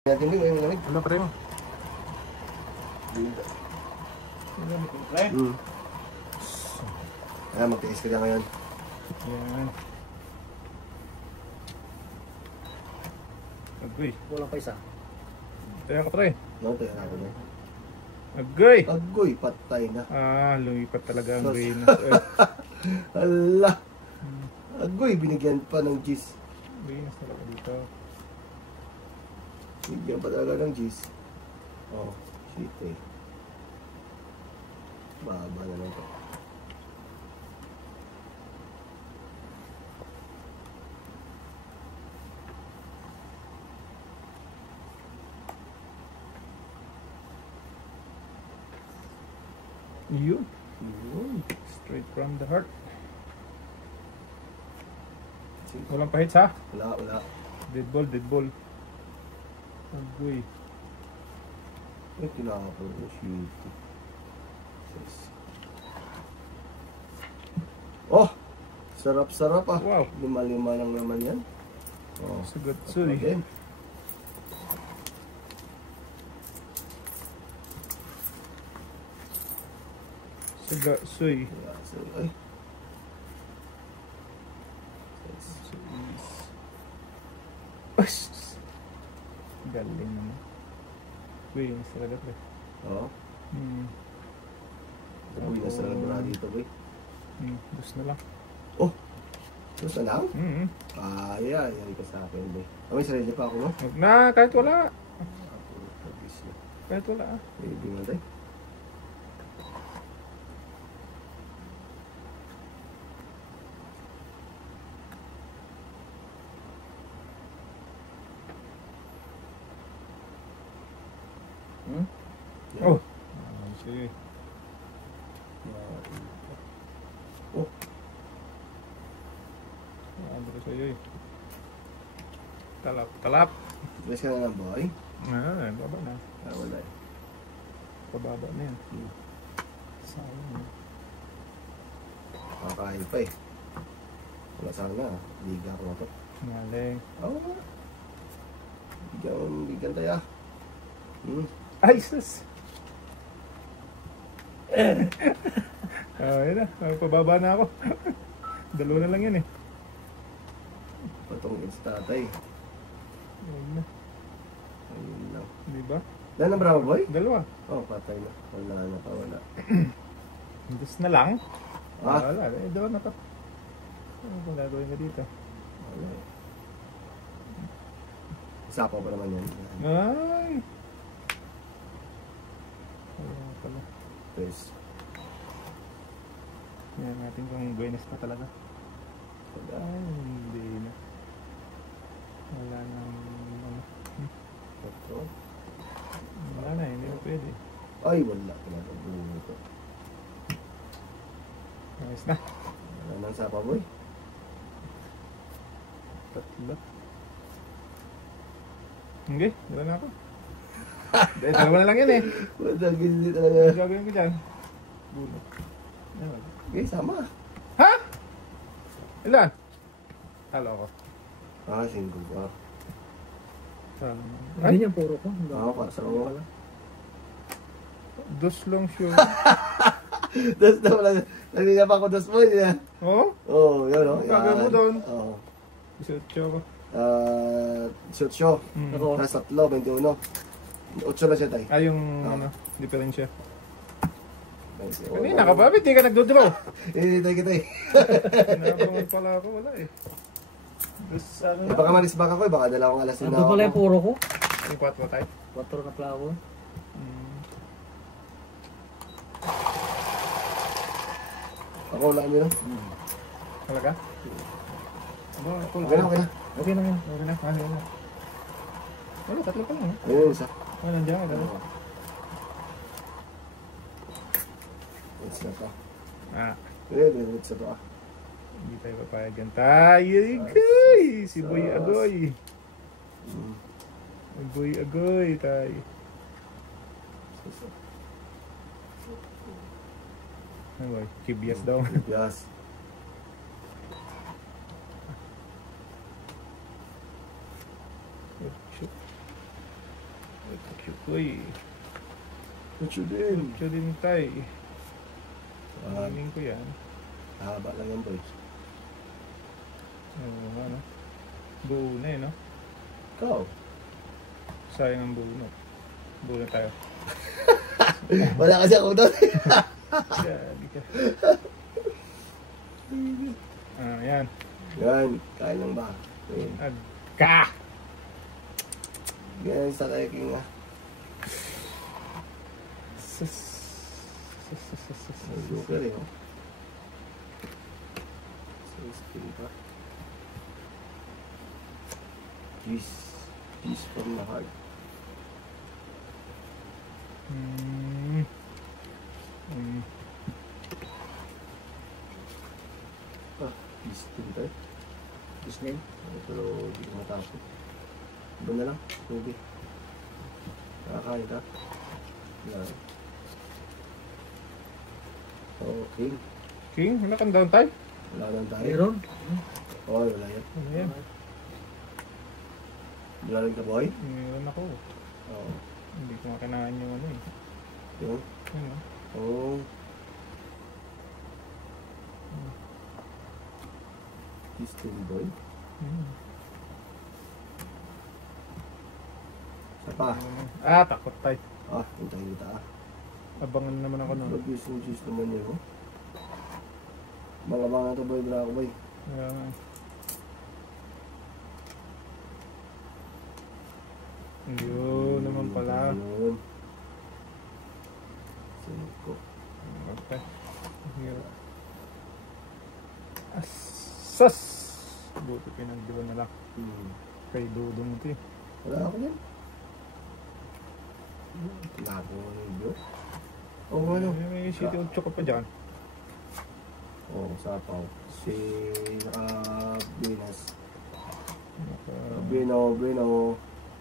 Natin din yung lamig. Ano pre mo? Magtiis ka na ngayon. Yan. Agoy. Kulang pa isa. Tayo ka pre. No, tayo na ako na. Agoy. Agoy, patay na. Lumipat talaga ang Venus. Hala. Agoy, binigyan pa ng G's. Venus talaga dito. Binigyan pa talaga ng G's. Oh, shit eh. Baba na lang to. Yun. Straight from the heart. Walang pahits ha? Wala, wala. Dead ball, dead ball. Agoy. Ay, kailangan ko ng shit. Oh! Sarap-sarap ah. Wow. Lima-lima lang naman yan. Oh. Sugatsuy. Okay. Sugatsuy. Ay. Galing naman. Venus talaga pre. Oo. Uy, nasa labra dito, boy. Gusto na lang. Oh! Gusto na lang? Mm-hmm. Yari ka sa akin, boy. May sarili pa ako, no? Huwag na, kahit wala. Kahit wala ah. Hindi mo tayo. Oh. Sige. Oh. Ano ko sa'yo eh. Talap, talap. Bless ka na lang, boy. Baba na. Wala eh. Pababa na yan. Sayang. Makakain pa eh. Wala sana. Liga ko na to. Maling. Oo. Bigyan tayo. Ay, sus! Ayun na. Pababa na ako. Dalawa na lang yan eh. Patungin sa tatay. Ayun na. Ayun lang. Diba? Dahil na bravo, boy? Dalawa. Oh, patay na. Wala na pa, wala. Gusto na lang. Ah? Wala. Dalawa na to. Ano kung gagawin ka dito? Wala eh. Sapaw pa naman yan. Ay! Wala pala. Pues, Yan natin kung buenas na talaga. Ay, hindi na. Wala na. ito. Wala na, hindi na pwede. Ay, wala. Pinapagbuno ito. Ayos na. Wala nang sapaw, boy. Tatlo. Hindi, wala na ako. Dalawa na lang yan eh. Wala, gindi talaga. Ano gagawin ko dyan? Bunot. Okay, sama. Ha? Ilan? Talo ako. Single pa. Ay, yan puro ko. Oo, so, Dos lang siya. dos na wala. Nanina pa ako dos mo, hindi na. Oo? Oo, yun o. Ang gagawin mo doon? Oo. Isot siya ako. Shoot show. Ako. Nasa 3, 21. 8 na siya, tay. Ay, yung diferensya. Nice. Kanina ka ba? Di ka nagdodraw. Tay kita eh. Sinabangan pala ako, wala eh. Dos, ano na? Baka malis baka ko eh. Baka dala akong alas Ando pala yung puro ko. Yung 4 tayo. 4 na plavo. Ako wala kami no? Talaga? Aba, ako. Okay na, okay na. Okay na yan. Okay na. Okay na. Wala, 3 pa lang. Ayun yung isa. Wala, nandiyan ka. It's na to. It's na to ah. Hindi tayo papayagan tayo. Agoy! Si Boy Agoy. Boy Agoy tayo. Ano ba? Kibyas daw. Yes. Ito cute ko eh. Pucho din. Cute din tayo. Ah, Kunin ko yan. haba lang yan, boys. Oo, ano. Buo na eh, no? Ikaw. Sayang ang buo, no? Buo na tayo. Wala kasi ako doon. Gagi ka. Yan. Yan, kain lang ba? Yan. Agka! Yan sa kayaking ah. Sugar eh, oh. Skin pa. Cheese from the heart. Ah, cheese din tayo. Disney. Pero hindi ko matapos. Iba na lang, tubig. Nakakain ka. Yan. Okay. King, wala kang down tayo? Wala lang tayo. Meron. Oo, wala yan. Ano yan? Wala rin ka, boy? Meron ako. Oo. Hindi ko makinain yung ano eh. Yun. Ano? Oo. Piston boy. Isa pa. Takot tayo. Hintayin kita ah. Abangan naman ako nun. Mag-use yung juice naman yun. Mga to boy, wala ako boy. Yun naman pala. Yun. Siko. Okay. Hirap. Asas! Buti pinagdiwan na lang. Kay Dudong ito eh. Wala ako yan. Lago mo na yung oo, ano? May City of Choco pa dyan. Oo, sapaw. Si naka-Venus. Bueno.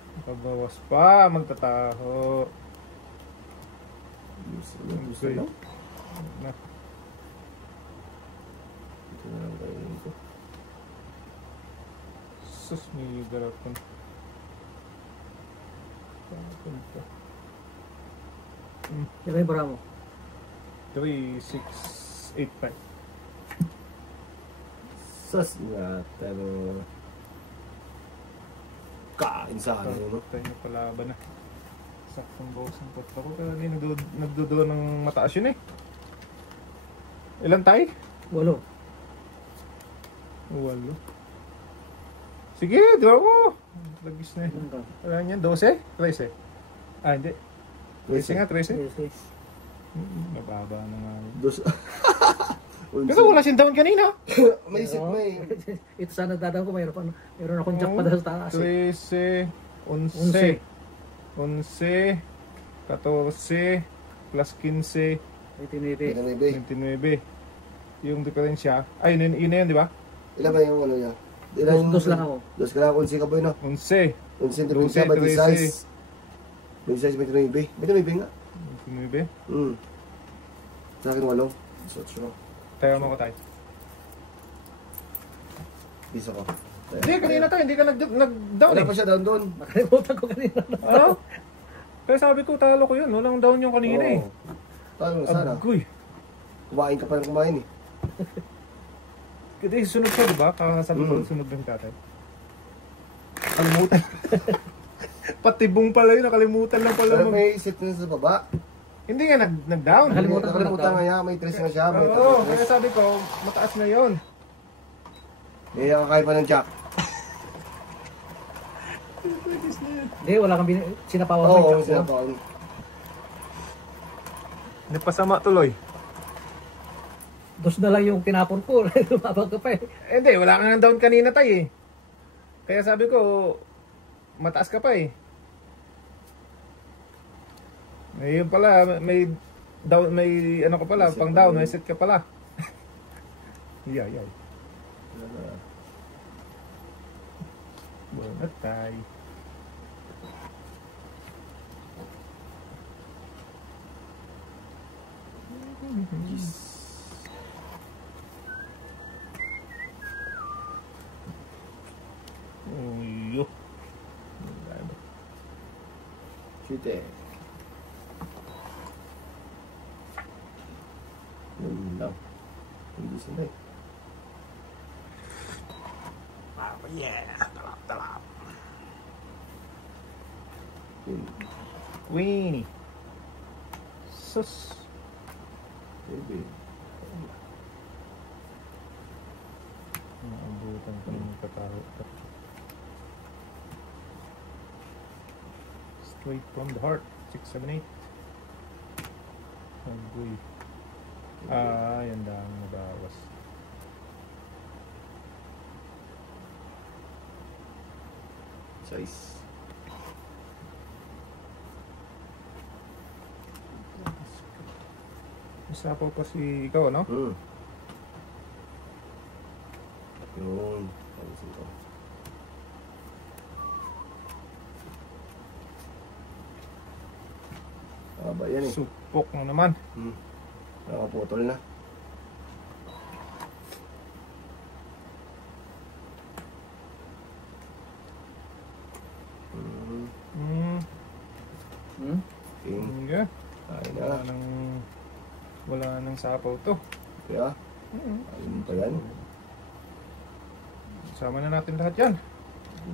Nakabawas pa, magtataho. Gusto lang. Na. Ito na lang kayo ito. Sus, may garapon. Ito yung para mo. 3685. Sas nga, pero kain sa ano, no? Tayo na palaban na. Saktong bawas ang pot ako. Kaya nagdudulo ng mataas yun eh. Ilan tayo? 8. 8. Sige, draw ko. Lagis na eh. Wala niyan, 12? 13? Hindi. 13 nga, 13. Mababa na nga. Pero wala siyang down kanina. May isip mo eh. Ito sana dadaan ko, mayroon akong jack pa sa taas. 13, 11, 11, 14, plus 15, 29. Yung diferensya, ay yun na yun, di ba? Ilan ba yung ano niya? Dos lang ako. Dos ka lang, 11 ka boy, no? 11, 11 diferensya, 26. 26, 29. 29 nga. 29. Sa akin 8. So, Tayo mo ko tayo. Piso ko. Hindi, kanina tayo, hindi ka nag-down Wala eh. pa siya down. Nakalimutan ko kanina. Ano? Kaya sabi ko, talo ko yun. Walang down yung kanina eh. Talo na sana. Agoy. Kumain ka pa ng kumain eh. Kasi sunod siya, di ba? Sabi ko, sunod ng tatay. Kalimutan. Patibong pala yun, nakalimutan lang pala. Pero may isip na sa baba. Hindi nga nag-down. Nakalimutan nga niya, may 3 na siya. Oo, kaya sabi ko, mataas na yun. Eh, kakain pa ng jack. Hindi, wala kang sinapawan Oo, mo. sinapawan. Napasama tuloy. Dos na lang yung tinapon ko. Lumabag ka pa eh. Hindi, wala ka nang down kanina tayo eh. Kaya sabi ko, mataas ka pa eh. Ngayon pala, may down, may ano ka pala, pang down, may set ka pala. Yay. Bonat tayo. Uyo. Siyete. Yun lang. Hindi sila eh. Oh yeah! Talap. Yun. Queenie. Sus. Baby. Naabutan ko ng katao. Straight from the heart. 6, 7, 8. Agoy. Yan dami nabawas. Size. Isapaw pa si ikaw, no? Yun. Ayusin ko. Haba yan eh. Supok mo naman. Nakaputol na. Okay. Yeah. Kain Wala na. wala nang sapaw to. Kaya, ayun pa yan. Sama na natin lahat yan.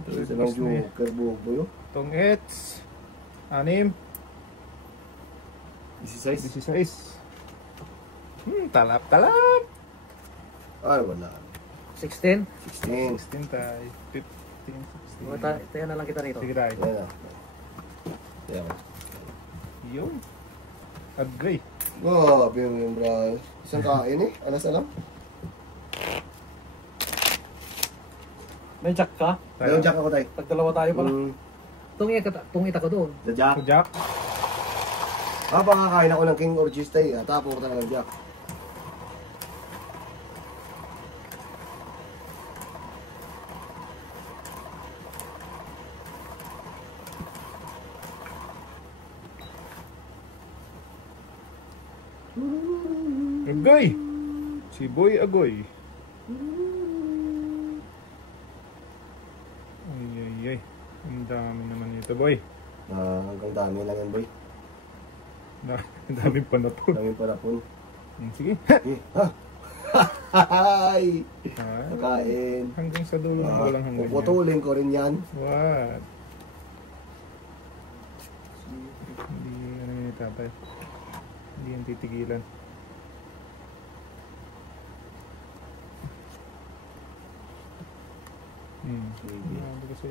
Ito isa ng joker buboy. Itong hits. 6. 16. 16. Talap. Ay, wala. 16. 16. 16 tayo. 15, 16. Tayo na lang kita rito. Sige tayo. Yan na. Yan. Yun. Agree. Grabe yung bro. Isang kain eh. Alas alam. May jack ka? Mayroon jack ako tayo. Tagdalawa tayo pala. Tungita ko doon. The jack. Jack. Baka kakain ako ng king or cheese tayo. Tapo ko talaga ng jack. Agoy. Si Boy Agoy. Ay. Ang dami naman nito, boy. Hanggang dami lang yan, boy. Ang daming panapon. Daming parapon. Sige. Ha? Hay! Ah, Nakain. hanggang sa dulo ng walang hanggang yan. Puputulin ko rin yan. What? Hindi yan tatay. Hindi yan titigilan. Sige. Hindi kasi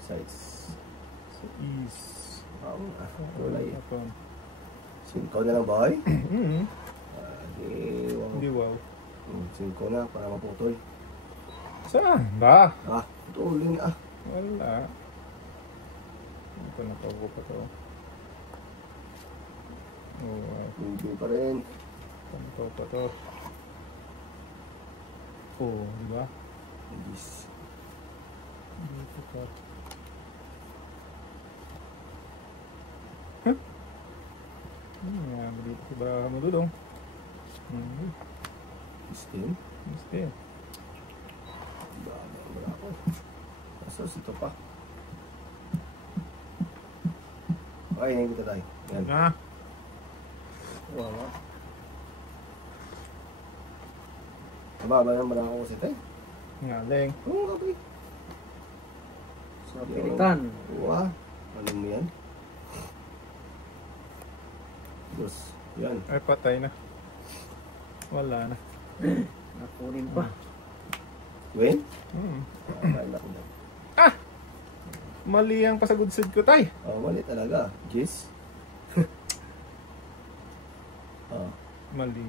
Size. sa ease. Wala yun. Ako. Singkaw na lang, boy. Hindi wow. Singkaw na para maputol. Saan ba? Putulin ah. Wala. Ito na pa pa to. Oh, Hindi pa rin. ito pa to. Oh, di ba? Yes. Dito pa. Yan, dito si Baha mo dulong. Steam. Gusto yun. Wala ako. Asos ito pa. Okay, ngayon kita tayo. Yan. Wala. Mababa yung marang ako kasi tayo. Ngaling. Oo, kapag. Sa pilitan. Wah. Alam mo yan? Dos. Yan. Ay, patay na. Wala na. Nakunin pa. Gwen? Hmm. Kakain ako na. Mali ang pasagudsod ko, tay. Mali talaga. Jis? Mali.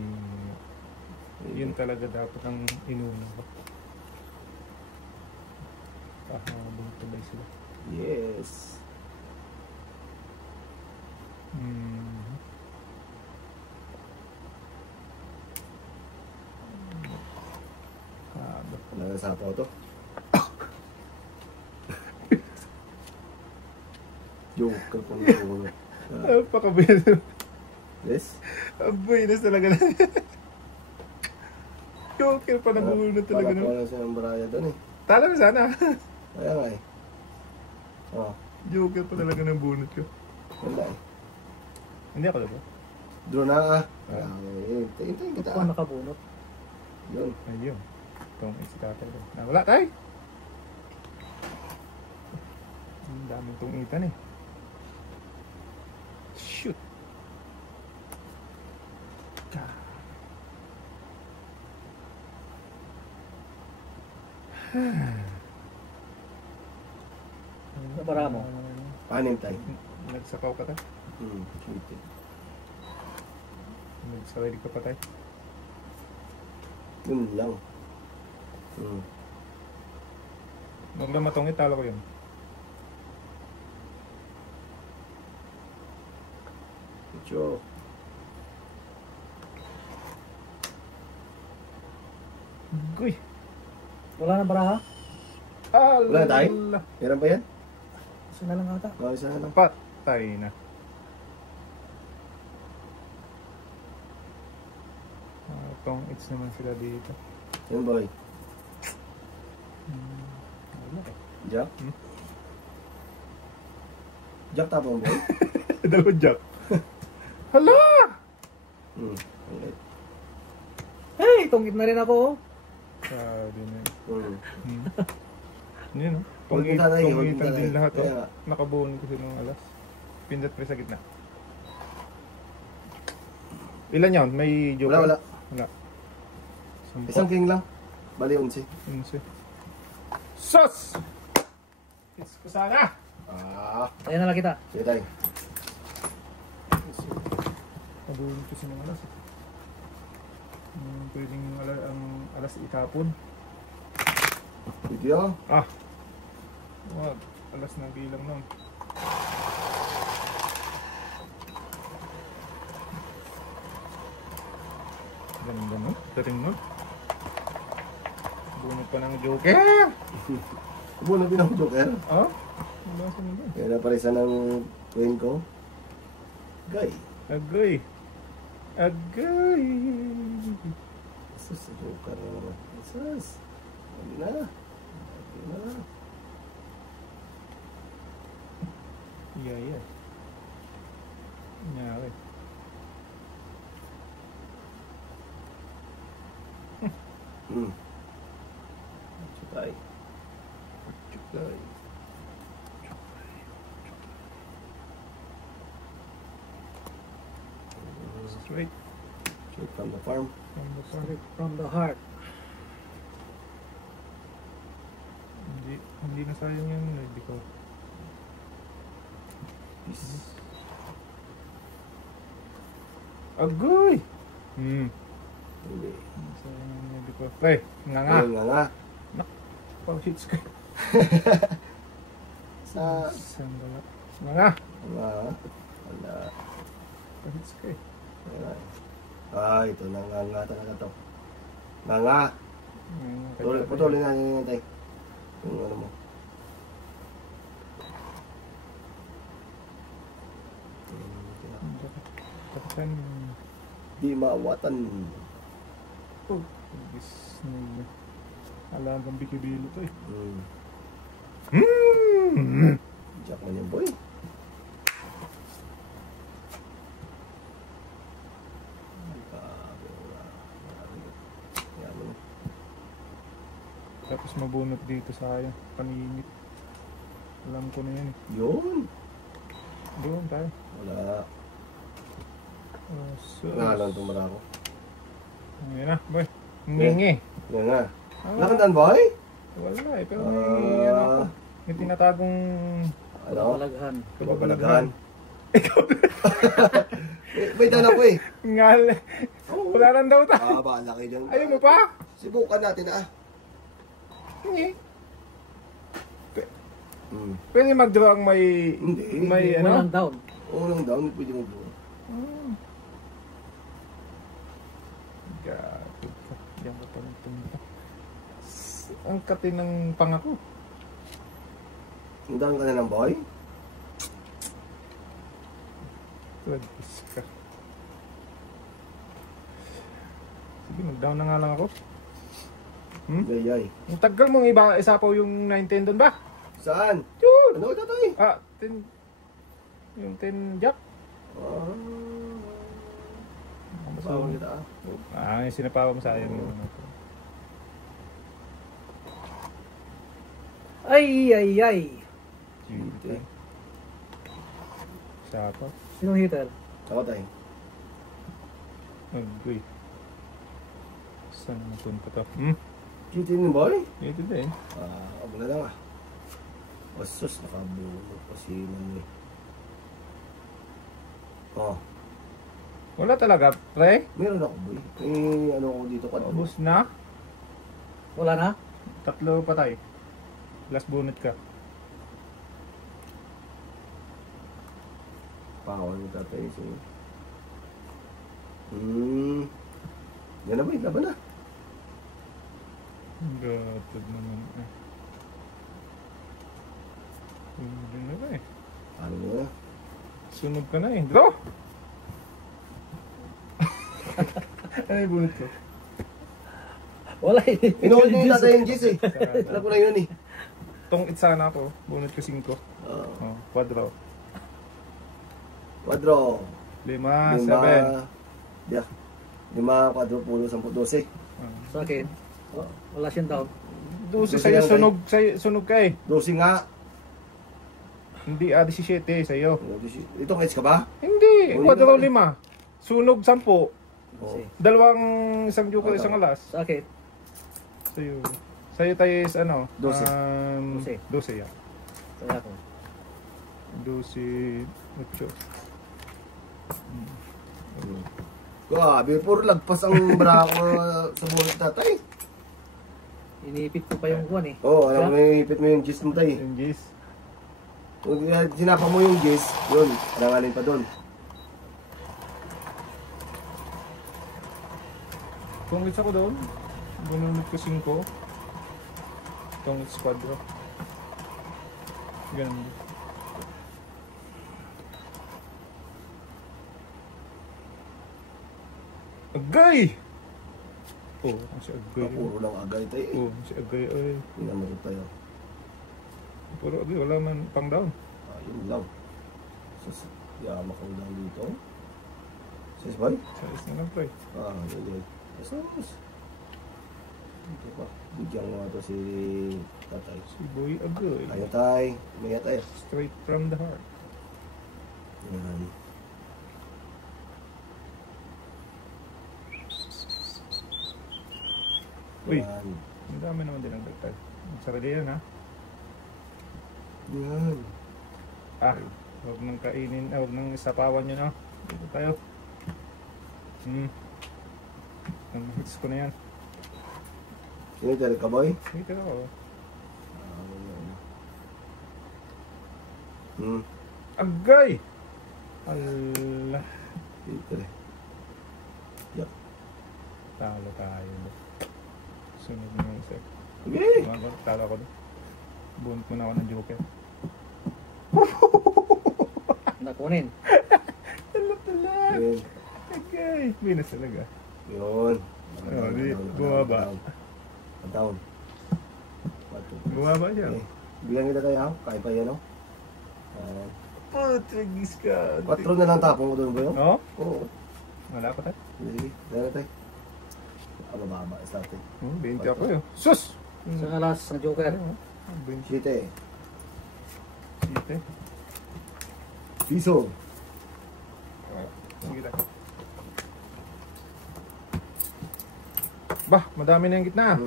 Yun talaga dapat ang inuna ko. Pahabang tuloy sila. Yes. Nagasapaw to. Joke ko na. Pakabuinas. Yes? Buinas talaga na. Joker pa nabuhulog talaga Para no. wala siya ng baraya doon eh. Tala mo sana. Kaya nga eh. Joker pa talaga ng bunot ko. Wala eh. Hindi ako diba? Draw na ah. Hintayin kita Kung ah. nakabunot. Yun. Ayun. Itong iskata ko. Wala tayo. Ang daming tungitan eh. Shoot. Nabara mo. Panim tayo. Nagsapaw ka tayo. Sweet eh. Nagsaway ka pa tayo. Yun lang. Huwag lang matungit, talo ko yun. Sure. Guy! Wala na baraha? Wala na tayo? Meron pa yan? Isa na lang ata. Isa na lang. Patay na. Tong it's naman sila dito. Yan boy. Wala eh. Jack? Jack tapong boy? Dalawang jack. Hala! Okay. Hey! Tungkit na rin ako. Oh. Sabi na yun. Hmm. Yun o. Huwag mo tatay, huwag mo Tungitan tatay. din lahat o. Kaya nga. Nakabuon kasi nung alas. Pindot pre sa gitna. Ilan yun? May joker? Wala. Wala. Sampo. Isang king lang. Bali 11. 11. Sos! It's ko sana! Ayan na lang kita. Sige tayo. Kabuon kasi nung alas. Pwedeng ang alas itapon. Hindi ah. Wag. Alas na bilang nun. Ganda no? Dating no? Bunot pa ng joker! Ubo na pinang joker. Ah? Wala sa nila. Kaya na pala isa ng queen ko. Guy. Agay! Agay! Sus, sa joker na naman. Sus. Hindi na. Hindi na. Yeah. Nyari. Chutay. Chukay. Straight Straight from the farm. from the start. Straight from the heart. Hindi na sayang yung hindi ko. Peace. Agoy! Hindi. Sayang yung hindi ko. Pre, nga nga. Ayun nga. Pang hits ko. Sa... Sandala. Nga nga. Wala. Pang hits ko eh. Wala. Ito nga talaga to. Nga. Putulin na yun tayo. Yung ano mo. Kapitan. Di mawatan. Oh, Disney. Alagang bikibilo to eh. Jack man yan boy. Tapos mabunot dito sa akin. Paningit. Alam ko na yan eh. Yun. Doon tayo. Wala. So, Nangalan itong mara ko. Ngayon na, boy. Ngingi. Yan nga. Nakandaan boy? Wala eh. Pero may ano ako. May tinatagong Ano? Palaghan. Kababalaghan. May dala ko eh. ngal. Wala nang daw tayo. Bahala kayo dyan. Ayaw mo pa? Sibukan natin ah. Ngingi. Hmm. Pwede mag-draw ang may... Hindi. May ano? Walang down. Oo lang daw. Hindi pwede mag-draw. Gago ka. Diyan ka palang tumita. Ang kati ng pangako. Nandaan ka na ng boy? Twadis ka. Sige, mag-down na nga lang ako. Gayay. Ang tagal mong iba, isapaw yung 910 doon ba? Saan? Yun! Ano ito tayo? yung 10 jack. Masawang kita Yung sinapawa mo sa akin. Ay. Cheater. Sapa. Sinong hitter? Ako tayo. Agoy. Saan napunta to? Cheating mo boy? Ito din. Ako na lang Basos, nakabulog pa si Mami. Wala talaga, pre? Meron ako boy. Ano ako dito ka? Ubus na? Wala na? 3 patay. Last bunot ka. Pakawal mo tatay sa'yo. Yan na boy, laban na. Gatod naman Hindi na ba Ano na? Sunog ka na Draw! Ano yung bunot ko? Wala Inuwi niyo yung tatay yung Gis Alam ko na yun Tong sana ako. Bunot ko 5. Quadro. Quadro. 5, 7. Yeah. 5, 4, 10, 12. Sa akin, wala siyang down. 12 sa'yo, sunog ka 12 nga. Hindi, 17 sa'yo. Ito kits ka ba? Hindi, quadro 5. Sunog 10. Dalawang isang joker, isang alas. Sa akin, sa'yo tayo is 12. 12 yan. kaya ako. 12, 8. Grabe, puro lagpas ang brako sa buhay tatay. Inipit ko pa yung buwan Alam mo yung ipit mo yung Gis mo tayo. Yung Gis. Kung sinapa mo yung Gis, yun, alanganin pa doon. Kung isa ko doon, bununod ko 5. Itong quadro. Ganun. Agay! Si Agay. Puro lang agay tayo Si Agay ay. Pinamurot tayo. Puro Agay, wala man pang down. Yun lang. Sus, yama ko lang dito. Sis boy? Size na lang pre. Yun. Sus. Ito pa. Bigyan mo ito si tatay. Si Boy Agay. Kaya tay. Maya tayo. Straight from the heart. Yan. Uy, ang dami naman din ang dagdag. Sarili yan ha. Yan. Huwag nang kainin, huwag nang isapawan nyo na. Dito tayo. Ang hits ko na yan. Sino tayo ka boy? Dito ako. Agay! Allah. Dito rin. Yak. Talo tayo. Sunod na yung isa. Okay. Talo ako doon. Bunot mo na ako ng joker. Nakunin. Talo pala! Agay! Minus talaga. Yun. Bumaba. Down. Bumaba siya. Okay. Bigyan kita tayo ha. Kaya pa yan o. Tragis ka. 4 na lang tapong ko doon ba yun? Oo? Oo. Wala pa tayo. Sige. Dala tayo. Mababa. Start tayo. 20 ako yun. Sus! Sa alas, sa joker. 20. Site. Site. Piso. Sige lang. Bah, madami na yung gitna.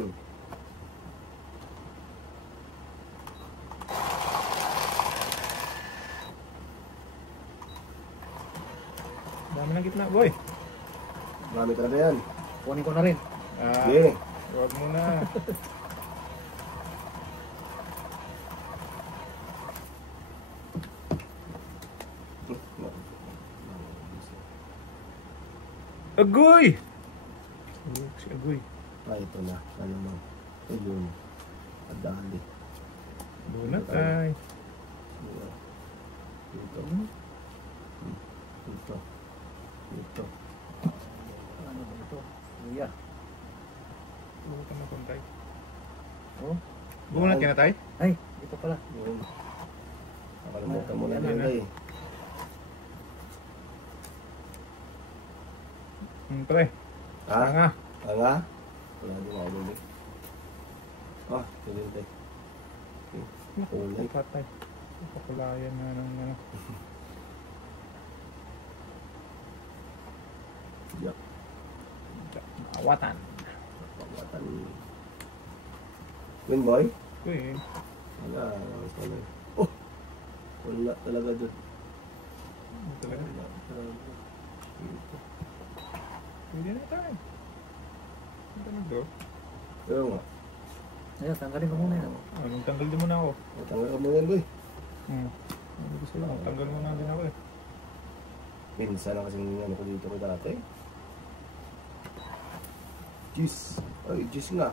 Madami na gitna, boy. Marami talaga yan. Kunin ko na rin. Sige. Huwag muna. Agoy! Si Agoy. Ito na. Ano mo? Ayun. Adali. Bunot ay. Dito. Dito. Dito. Ano ba ito? Iya. Bunot na kontay. Oh. Bunot ka na tayo? Ay, ito pala. Yun. Nakalimutan mo na yun eh. Pre. Ha? Nga. Nga? Wala din ako ulit. Tuloy tayo. Kulay. Patay. Papakulayan na ng ano. Diyak. Awatan. Pagwatan. Win boy? Uy. Wala. Oh! Wala talaga dun. Talaga. Pwede na tayo. Ang tanong do. Pero nga. Ayan, tanggalin ko muna yan. Magtanggal din muna ako. Tanggal ka muna yan boy. Ano gusto lang, tanggal muna din ako eh. Minsan na kasing ano ko dito ko dati. Jeez. Ay, jeez nga.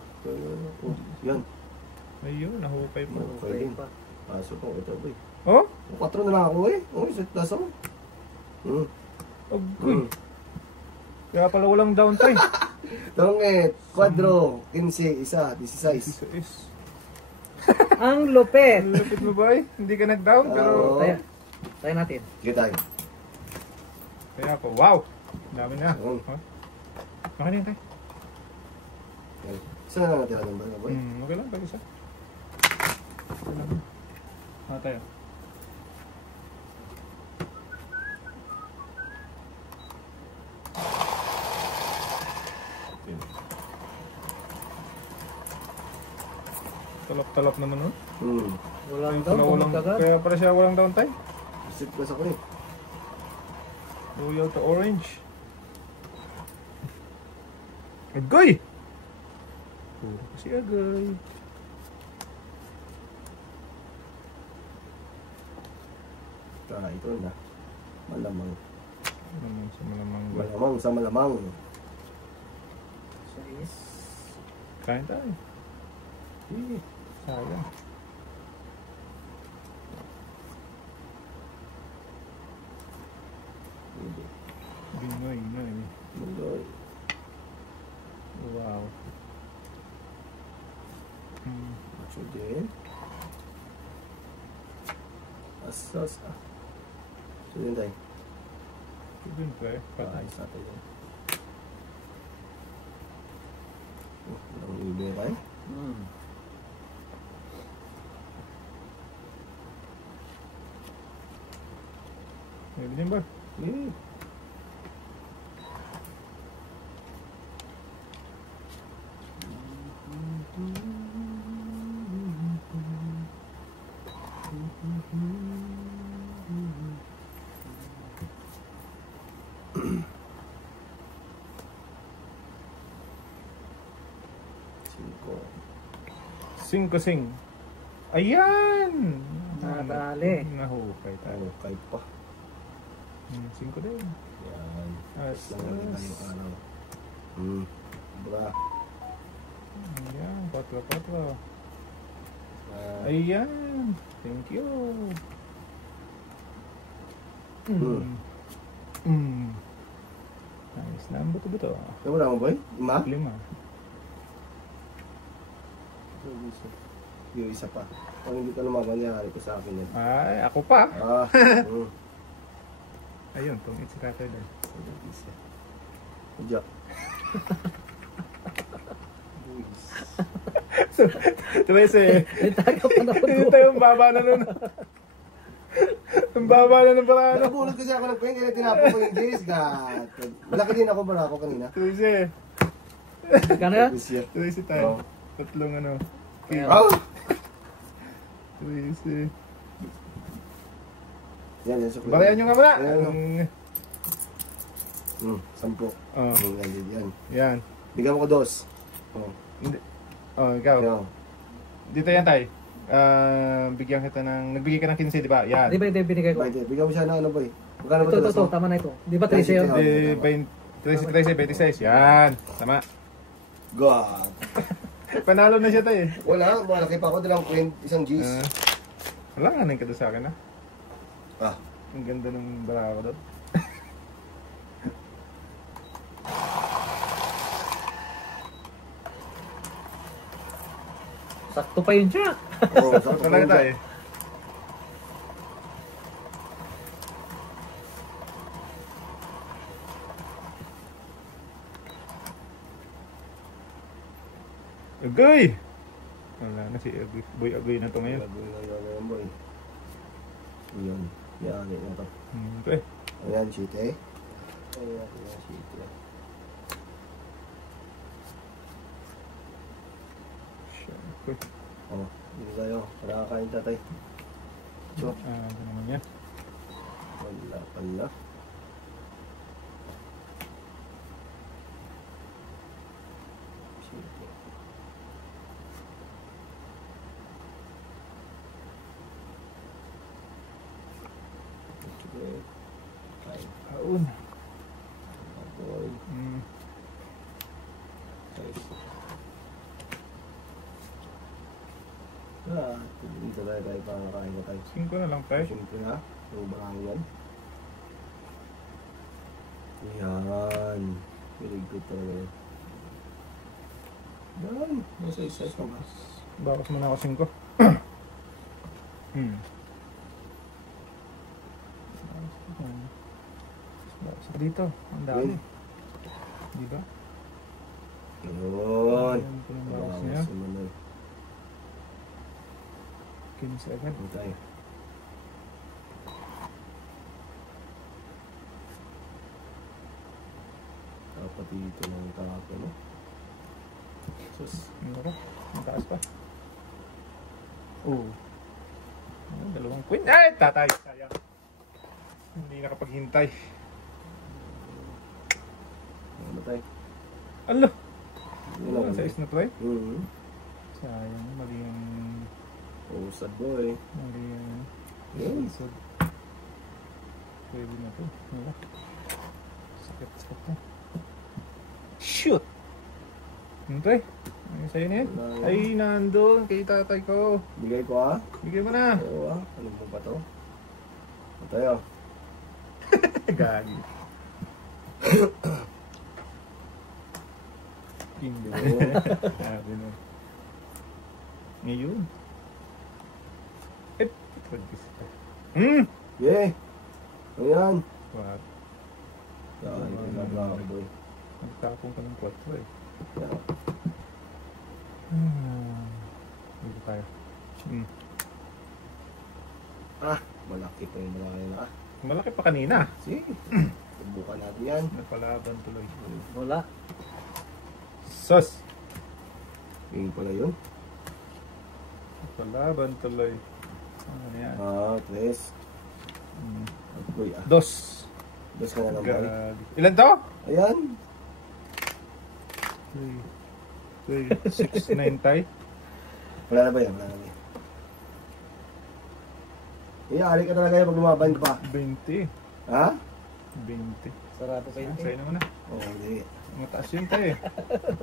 Oh, yan. Ayun, nahukay pa. Nahukay din. Pasok ko. Ito boy. Oh? 4 na lang ako eh. Oh, set na sa mo. Agoy. Kaya pala walang down time. Tongit. 4. 15. Isa. 16. Ang lupit! Ang lupit mo ba eh? Hindi ka nag-down pero... Oo. Tayo natin. Sige tayo. Kaya ako, wow! Dami na. Oo. Okay na yun tayo. Saan na natira doon ba? Boy? Okay lang, pag-isa. Okay lang. Tayo. Talap-talap naman, no? Walang Kaya daw, pala walang, kagad. kaya pala siya walang down time. Isip ko sa ko eh. Luyaw to orange. Agoy! Puro kasi agoy. Ito na. Malamang. Malamang sa malamang ba? Malamang sa malamang. Sais. Kain tayo. Sige. Sayang. Binoy. Muloy. Wow. Macho din. Asas ah. So yun tayo. Dun pa eh. Patay. Ayos natin yun. Walang ibig tayo. Pwede din ba? Eh. Cinco sing. Ayan! Nakadali. Nahukay tayo. Ano, kahit pa. 5 din. Yan. As. Lang ulit tayo pa ano. Bra. Ayan, 4. Ayan. Thank you. Nice. Naan buto-buto. Kaya wala mo boy? 5? 5. Yung isa pa. Kung hindi ka lumaban, nangyari ko sa akin yan. Ay, ako pa. Ayun, tungit si Katoy din. Jack. So, 13. Itaga pa na po. Ito yung baba na nun. Yung baba na nun para ano. Nakabulog kasi ako ng pen, kaya tinapon ko yung Jace. Malaki din ako para ako kanina. 13. Kano yan? 13 tayo. Tatlong ano. Oh! 13. Yan, yan. Bakayan nyo nga muna. Ayan, 10. Oh. Yan. Yan. Bigyan mo ko 2. Hindi. Oh, ikaw. Yan. Dito yan tayo. Bigyan kita ng... Nagbigay ka ng 15, di ba? Yan. Di ba ito yung binigay ko? Bigyan mo siya ng ano ba eh? Magkano ba Ito, tama na ito. Di ba 13 yun? Di, 13, 26. Yan. Tama. God. Panalo na siya tayo. Wala, malaki pa ako. Dalang queen, isang G's. Wala nga nang kada sa akin, ha? Ah. Ang ganda ng barako doon. Sakto pa yun siya. Oo, sakto Talaga tayo. Agay! Wala na si Agay. Boy Agay na to ngayon. Bago yung boy. Yun. Yan, na to. Okay. Ayan, sheet eh. Ayan, sheet eh. Siyempre. Oh, dito tayo. Para kakain tatay. So, Ano naman yan? wala pala. Sheet eh. Sige. Kain. Aun. Boy. Guys. Dito tayo tayo para kakain na tayo. 5 na lang tayo. Siyempre na. Yung marami yan. Yan. Very good talaga yun. Yan. Nasa isa-isa pa. Bakas mo na ako 5. Bakas ka dito. Ang dami. Di ba? Yun. Ayan po ng bakas niya. Sumunod. Kinis agad. Dito tayo. Dapat dito lang tapo, no? Sus. Ano ka? Ang taas pa. Oo. Dalawang queen. Ay! Tatay! Sayang. Hindi nakapaghintay. Ano tayo? Alo! Yun lang. Ang size na to eh. Sayang. Mali yung... Usad boy. Mali yung... Yun. Isod. Pwede na to. Wala. Sakit na. Shoot! Ano to eh? Ano sa'yo na yun? Wala. Ay, nandun. Kay tatay ko. Bigay ko ah. Bigay mo na. Oo ah. Ano mo ba to? Ito tayo. Gagi. Hindi. Sabi na. Ngayon. Eh, pagkis ka. Yay! Ayan. What? Yan, pinabla ako boy. Nagtapong ka ng 4 eh. Yan. Dito tayo. Malaki pa yung malaki na ah. Malaki pa kanina. Sige. Subukan natin yan. Nagpalaban tuloy. Wala. Sus! Yung pala yun. Nagpalaban tuloy. Ano yan? Tres. Boy ah. Dos. Dos ka na lang boy. Gagi. Ilan to? Ayan. 3, 6, 9 tay. Wala na ba yan? Wala na ba yan? Iyari ka talaga yan pag lumaban ka pa. 20. Ha? 20. Sarado pa yun. Sa'yo naman na. Oo, hindi. Mataas yun tayo eh.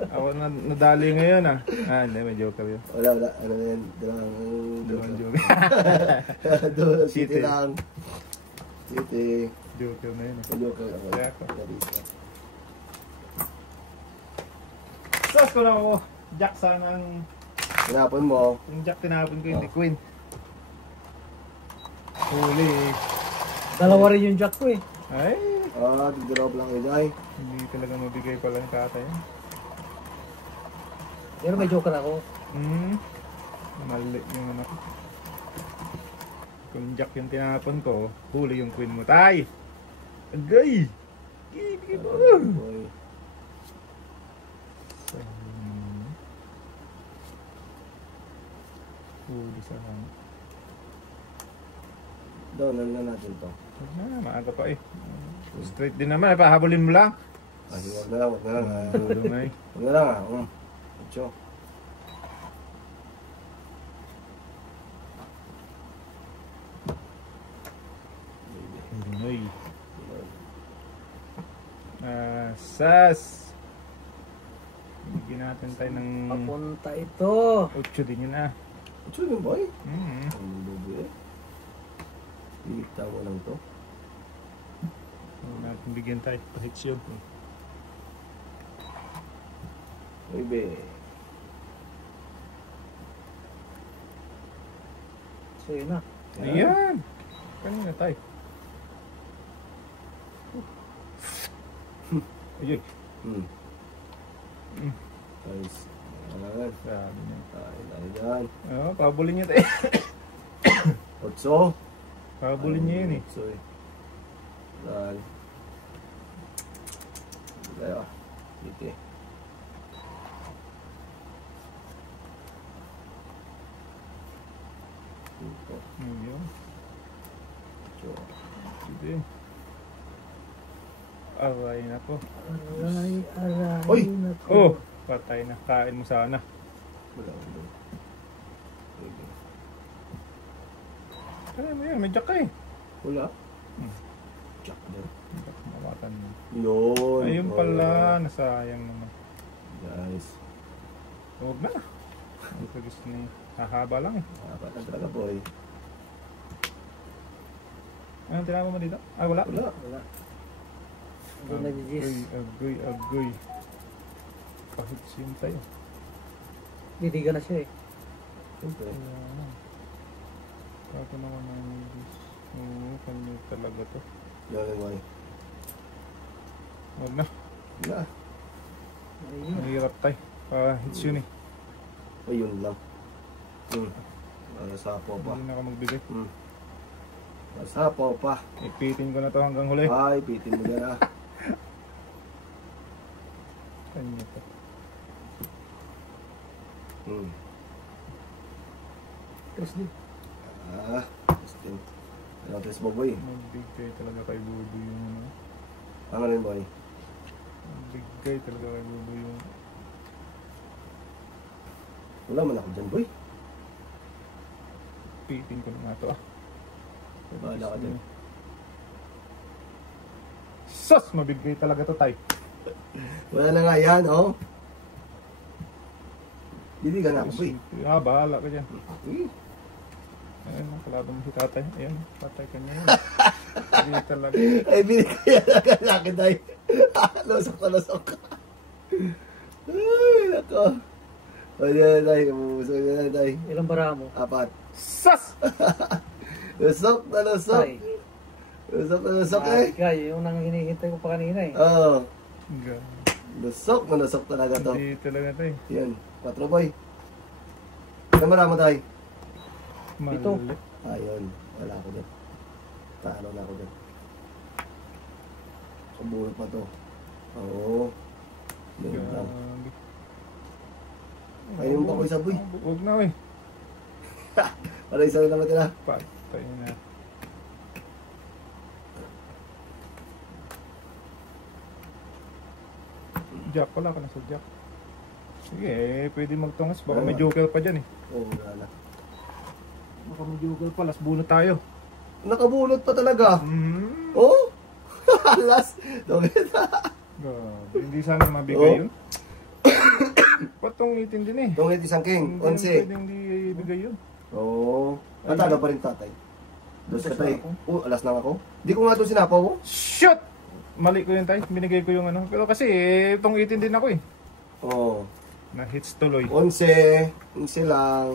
Ako nadali ngayon ah. Hindi, may joker yun. Wala. Ano na yan? Dalawang joker. City City. lang. City. Joker na yun eh. Joker ako. Kaya ako. Nabisa. Sus ko na ako. Jack sana ang... Hinapon mo. Yung Jack tinapon ko hindi Queen. Huli eh. Dalawa rin yung jack ko eh. Ay! Drop lang yun ay. Hindi talaga mabigay pala yung kata yun. Pero may joker ako. Mali yung ano. Kung Jack yung tinapon ko, huli yung Queen mo. Tay! Agay! Ibigay mo! Boy. Huli sa lang. Doon na natin to. Maaga pa eh. Straight din naman. Pahabulin mo lang. Wag na lang. Dulo na eh. Wag na lang ah. Ocho. Ay. Sas. Bigyan natin tayo ng Papunta ito. 8 din yun ah. Ocho yun boy. Ang bubo eh. Ilikta mo lang to. Natin bigyan tayo. Pahits yun. Maybe. So yun na. Ayan. Kanina tayo. Ayun. Guys. Ayan. Sabi niya. Tayo yan. Oo, pabulin niya tayo. Otso. Pabulin niya yun eh. Otso eh. Ayan. Tayo. Dito eh. Dito. Ayun. Otso. Sige. Aray na po. Aray, Uy! nako. Oh, patay na. Kain mo sana. Wala ko doon. Kaya mo yan, may jack ka eh. Wala. Hmm. Jack doon. Mawakan mo. Yun. Ayun pala, nasayang naman. Guys. Huwag na. Hindi ko gusto na yun. Hahaba lang eh. Dapat na talaga boy. Anong tinama mo dito? Ah, wala? Wala. Wala. Hindi nag-gis. Agoy. Kahit sim tayo. Ditigan na siya eh. Siyempre. Ayan. Kako naman namin this. Oo, kanya talaga to. Yan boy. Huwag na. Wala. Ayun. Mahirap tayo. Hits yun eh. Ayun lang. Nasapo pa. Hindi na ako magbigay. Nasapo pa. Ipitin ko na to hanggang huli. Ay, pitin mo yan ah. Kanya to. Tres din. Justin. Ano test mo boy? Magbigay talaga kay Bubu yung ano. Ano rin boy? Magbigay talaga kay Bubu yung... Wala man ako dyan boy. Pitin ko na nga to ah. Bahala ka dyan. Sus! Mabigay talaga to tay. Wala na nga yan oh. Hindi ka na ako boy. Ah, bahala ka dyan. Uy. Ayun, kalaban mo si tatay. Ayun, patay ka niya yun. Hindi talaga. Ay, binigay yan ang laki tayo. Lusok na lusok ka. Ay, nako. O, yan na tayo. Kamumusok na tayo. Ilang bara mo? 4. Sus! Lusok na lusok. Ay. Lusok na lusok eh. Kaya yung nang hinihintay ko pa kanina eh. Oo. God. Lusok na lusok talaga to. Hindi talaga to eh. Yan. 4 boy. Kamara mo tayo. Ito. Mali. Ayun. Wala ako dyan. Talo na ako dyan. Kabulot pa to. Oo. Yan lang. Grabe. Ayun pa ko isa boy. Huwag na eh. Para isa na naman tila. Patay na. Jack, wala ka na sa Jack. Sige eh, pwede magtungas. Baka may joker pa dyan eh. Oo, wala na. Baka may joker pa, last bunot tayo. Nakabulot pa talaga. Mm-hmm. Oh! Last. Dokit. Hindi sana mabigay Oh. yun. Patungitin din eh. Tungit isang king. Hindi 11. pwedeng di ibigay yun. Oo. Natalo pa rin tatay. Dos ka Alas tayo. na ako. Alas lang ako. Di ko nga ito sinapaw mo. Shoot! Mali ko yun tayo. Binigay ko yung ano. Pero kasi tungitin din ako eh. Oo. Na hits tuloy. 11. 11 lang.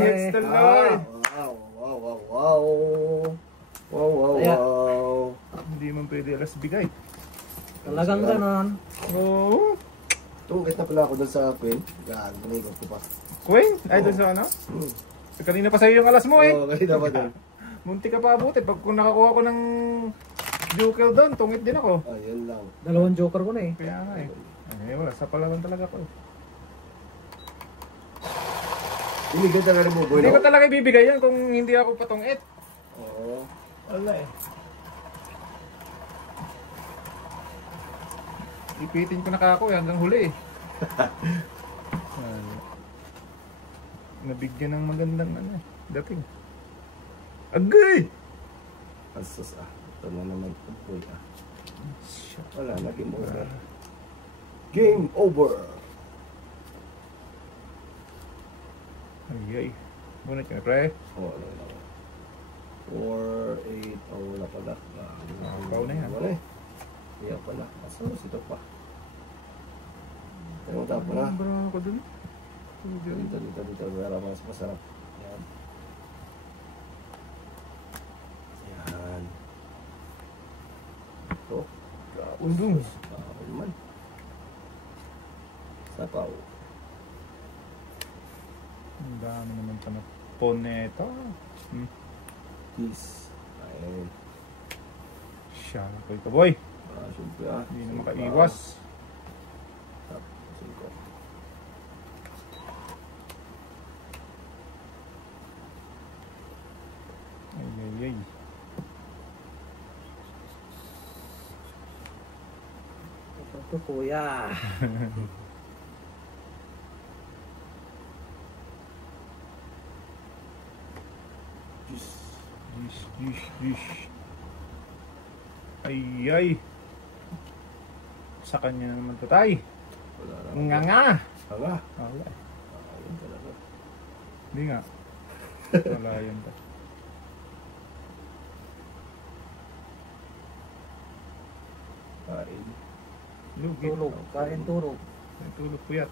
Hits tuloy. Wow. Wow. Wow. Wow. Wow. Wow. Ayan. Wow. Hindi man pwede alas bigay. Talagang ganon. Oo. Tungkit na pala ako doon sa Queen. Yan. Manigod ko pa. Queen? Ay, doon sa ano? Kanina pa sa'yo yung alas mo eh. Oo. Kanina pa doon. Munti ka pa abuti. Pag kung nakakuha ko ng joker doon, tungit din ako. Ayun lang. Dalawang joker ko na eh. Kaya nga eh. Ay, wala. Sa palawan talaga ko. Inigad na rin mo, boy. Hindi ko talaga ibibigay yan kung hindi ako patungit. Oo. Wala eh. Ipitin ko na kako eh, hanggang huli eh. Nabigyan ng magandang ano eh. Dating. Agay! Asus ah. Ito na naman. Boy ah. Wala na. Game over. Game over. Ay ay. Bunot ka na pre. Oh, wala na. 4, 8. Oh, wala pala. Pau na yan. Wala eh. Kaya pala. Asus ito pa. Tayo tapo na. Bro ako dun. Dito. Para mas masarap. Yan. Yan. Ito. Undong. Naman. Sapaw. Ang dami naman panapon nito. Peace. Ayun. Siya ko ito boy. Siyempre Hindi na makaiwas. Tap. 5. Ay. Ito kuya. Dish. Ay. Sa kanya na naman to tay. Wala na. Nga. Wala. Wala. Ayun talaga. Hindi nga. Wala yun to. Kain. Lugi. Tulog. Kain tulog. Tulog puyat.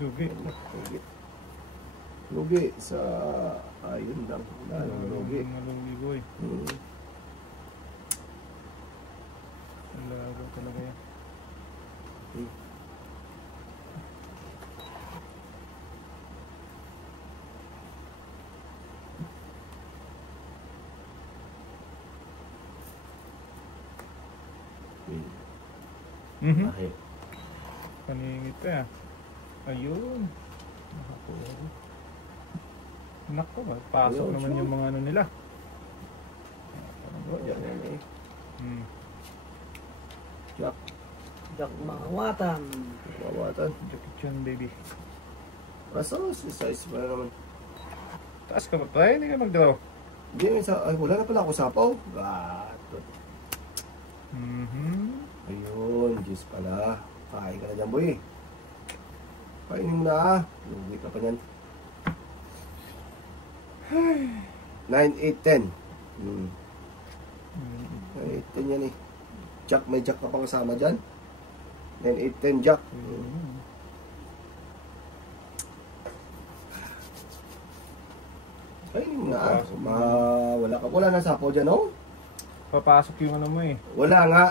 Lugi. Lugi sa ayun lang. Lugi. Lugi boy. Hmm. Talaga talaga yan. Bakit? Paningit pa. Ayun. Nakakuha. Nako, pasok Ayun, naman sure. yung mga ano nila. Yan yan eh. Jack. Jack makawatan. Mawatan. Jackie Chan baby. Asa si size pa naman. Taas ka pa pa, hindi ka mag-draw. Hindi may sa ay wala na pala ako sapaw. Gato. Ayun, juice pala. Kain ka na dyan, boy. Kainin mo na ah. Lugi ka pa niyan. 9, 8, 10. 9, 8, 10 yan eh. Jack, may jack ka pa kasama dyan. 9, 8, 10 jack. Kainin mo na ah. Wala na sapaw dyan, oh. Papasok yung ano mo eh. Wala nga.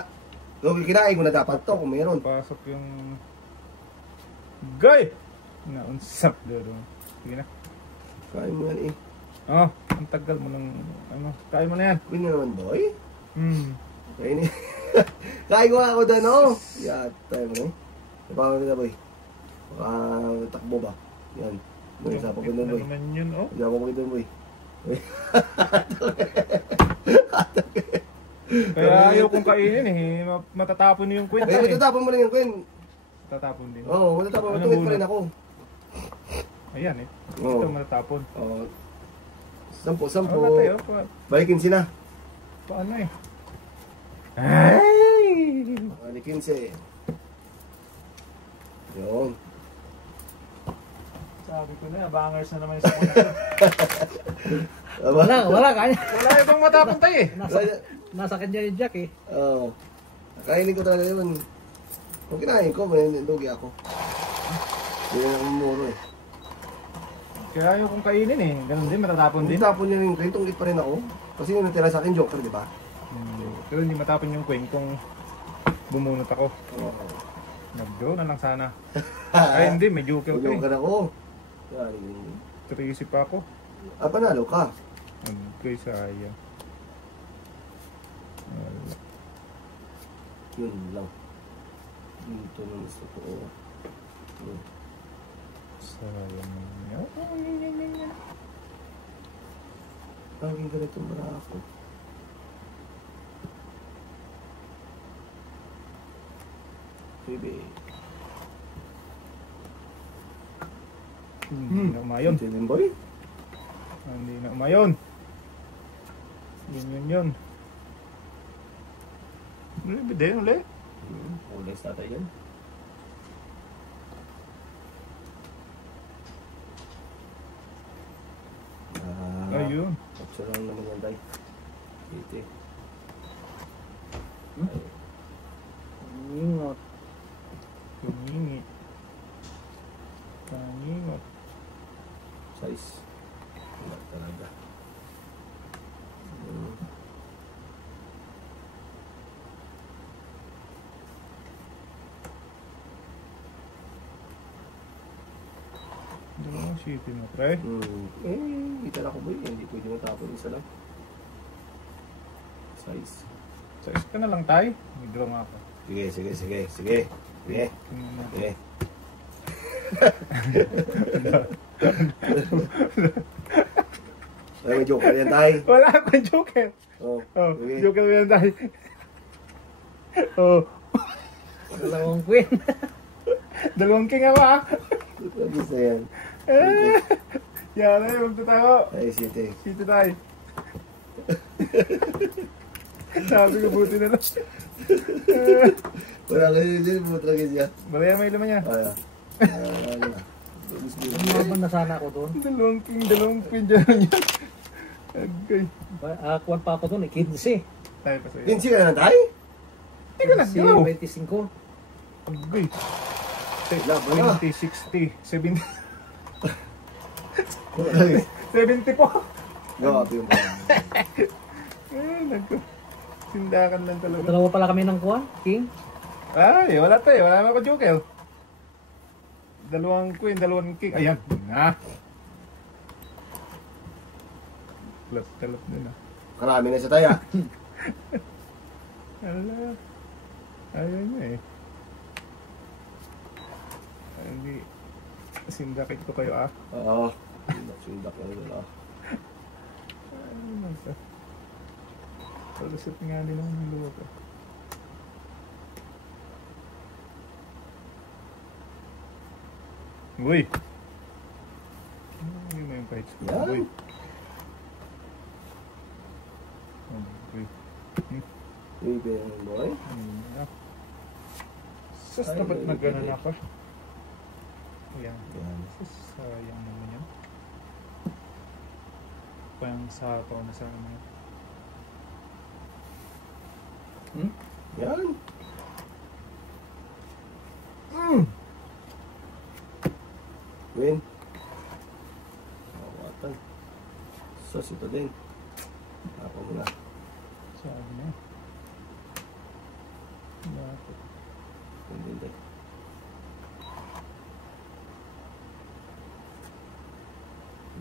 Lugi, kinain ko na dapat to kung meron. Papasok yung... Gay! Naunsap doon. Sige na. Kain mo yan eh. Oh, ang tagal mo ng... Ano, kain mo na yan. Queen na naman, boy. Kain eh. Kain ko ako doon, oh. Yata mo na eh. Napakaw na, boy. Baka takbo ba? Yan. Boy, sapo ko doon, boy. Ano naman yun, oh? Sapo ko doon, boy. Kaya ayaw kong kainin eh. Matatapon yung kwenta Kaya eh. matatapon mo rin yung Queen. Matatapon din. Oo, matatapon. Ano Matungit pa bunot? rin ako. Ayan eh. Oo. Ito matatapon. Oo. 10. Oh, tayo. Balikin sina. Paano eh? Ay! Balikin si. Yun. Sabi ko na, bangers na naman yung sakot na. Wala kanya. Wala ibang matapon tayo eh. Nasa kanya yung Jack eh. Oo. Kainin ko talaga yun. Kung kinain ko, may lugi ako. Hindi na akong muro eh. Kaya ayaw kong kainin eh. Ganun din, matatapon din. Tapon niya yung kwentong pa rin ako. Kasi yung natira sa akin, joker, di ba? Pero hindi matapon yung kweng kung bumunot ako. Oo. Nag-draw na lang sana. Ay hindi, may joker ko Joker eh. ako. Yan. 3 pa ako. Panalo ka. Nag-draw sayang. Wala. Yun lang. Dito nang gusto ko. Sayang. Yan. Laging ganito mara ako. Baby. Hindi na umayon. Ito boy. Hindi na umayon. Yun. Ulit din, ulit. Ulis natin yan. Ayun. Otso lang naman yan tayo. Dito. Ingot. Tumingit. Tangingot. Size. Wala talaga. Dalawang shitty mo, pre. Kita na ko boy. Hindi pwede matapon isa lang. Size. Size ka na lang, tay. May-draw nga ako. Sige. Ay, may joker yan, tay. Wala akong joker. Okay. Joker yan, tay. Oh. Dalawang queen. Dalawang king ako, ah. Lagis na yan. Yan na, magtatago. Ay, site. Sito tayo. Sabi ko, buti na lang. Wala ka din, butragis yan. Baraya may laman niya. Umaban na sana ako doon. Dalawang king, dalawang queen dyan niya. Agay. Kuwan pa ako doon, 15. Tayo pa sa'yo. 15 ka na, tay? Hindi ka nag-go. 25. Agay. Laban na. 20, 60, 70. 70 po. Grabe yung parang. Nagko. Sindakan lang talaga. Dalawa pala kami ng kuwan, king. Ay, wala tayo. Wala naman ko joker. Dalawang queen, dalawang king. Ayan. Na. Talap din ah. Karami na sa taya. Ala. Ayaw niya eh. Hindi. Sindakin ko kayo ah. Oo. Sindak na nila. Ano na ito? Palusot nga nila ng luwa ko. Uy! Hindi mo yung pahits ko. Yan. Uy! Uy! Baby and boy. Sus, dapat nag-ano na ako. Ayan. Yan. Sus, sayang naman yan. Parang sapaw na sana naman. Yan. Win. Awatan. Sus, ito din. Ako muna. Sabi na. Bakit? Hindi din.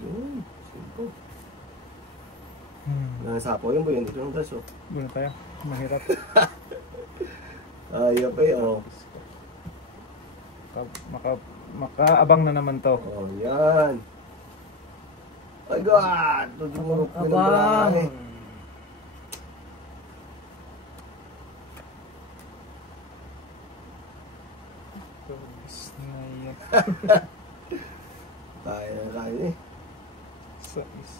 Yun. Simple. Nangasapo yung boy. Hindi ko ng braso. Muna tayo. Mahirap. Ayop eh. Oh. Makaabang na naman to. Oh, yan. Ay, God! Tudurok ko ng Abang. barangay. Kaya na tayo eh. Sais.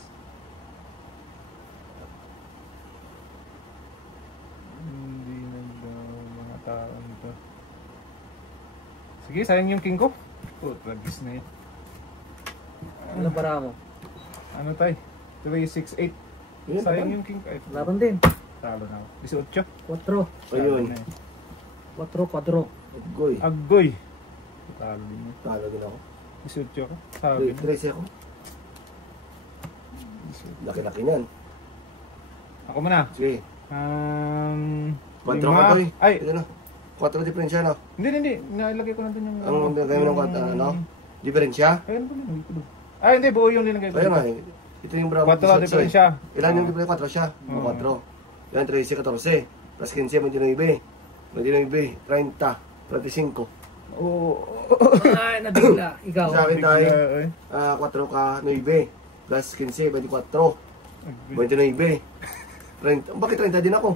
Hindi na daw mga taon to. Sige, sayang yung king ko. Oh, tragis na yun. Ano para mo? Ano tay? 3, 6, 8. Yun, Sayang naman. yung king ko. Ay, Laban din. talo na ako. 18. 4. Ayun. Talo na yun. 4. Goy. Agoy. Talo din yun. Talo din ako. 18 ka. Sabi na. 13 ako. Laki-laki niyan. Ako muna. Sige. 4 lima. ka boy. Ay, Ito na. 4 diferensya no? hindi. Nalagay ko na doon yung... Ang nilagay mo ng ano? Diferensya? Ayun po nilagay ko doon. Ay, hindi. Buo yung nilagay ko. Kaya nga eh. Ito yung bravo. 4 diferensya. Ilan yung diferensya? 4 siya. 4. Yan, 13, 14. Plus 15, 29. 29, 30, 35. Oo. Ay, nabigla. Ikaw. Sa akin tayo, Bigla, 4 ka 9. Plus 15, 24. 29. 30. Bakit 30 din ako?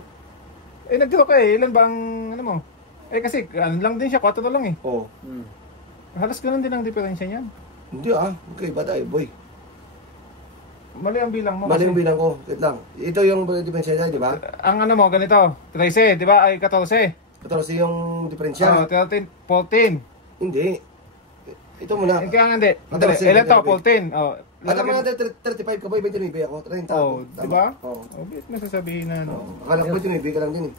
Eh, nagturo ka eh. Ilan bang, ano mo? Eh, kasi, ano lang din siya. 4 na lang eh. Oo. Halos ganun din ang diferensya niyan. Hindi okay ba tayo, boy? Mali ang bilang mo. Mali yung kasi bilang ko. Wait lang. Ito yung diferensya niya, di ba? ang ano mo, ganito. 13, di ba? Ay, 14. 14 yung diferensya. 13, 14. Hindi. Ito muna. Eh, kaya nga hindi. 14, Ilan to? 29. 14. Oh. Alam mo nga 35 ka boy, 29 ako. 30 ako. Oh, di ba? Oo. Okay, masasabihin na ano. Akala ko 29 ka lang din eh.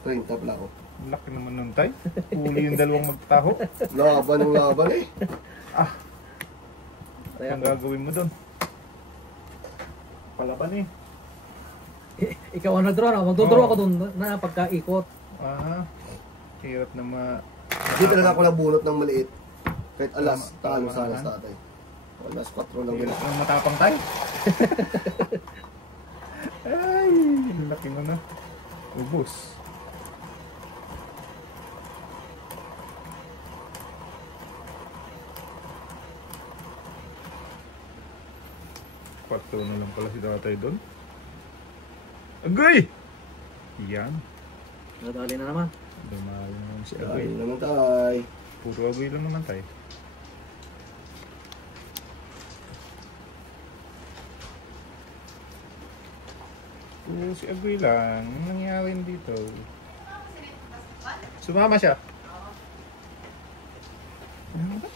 30 pala ako. Laki naman nun tay. Huli yung dalawang magtaho. Laban ng laban eh. Ang gagawin mo doon? Palaban eh. Ikaw ang nag-draw na. Magdodraw ako doon na pagkaikot. Hirap na Hindi talaga ako nabunot ng maliit. Kahit alas, talo sa alas tatay. Alas 4 lang yun. Ang matapang tayo. Ay, laki mo na. Ubus. Patro na lang pala si tatay doon. Agay! Yan. Nadali na naman. Dumali naman si Dali Agay. naman tay. Puro Agay lang naman tayo. Puro si Agay lang. Anong nangyari dito? Sumama siya. Ano ba?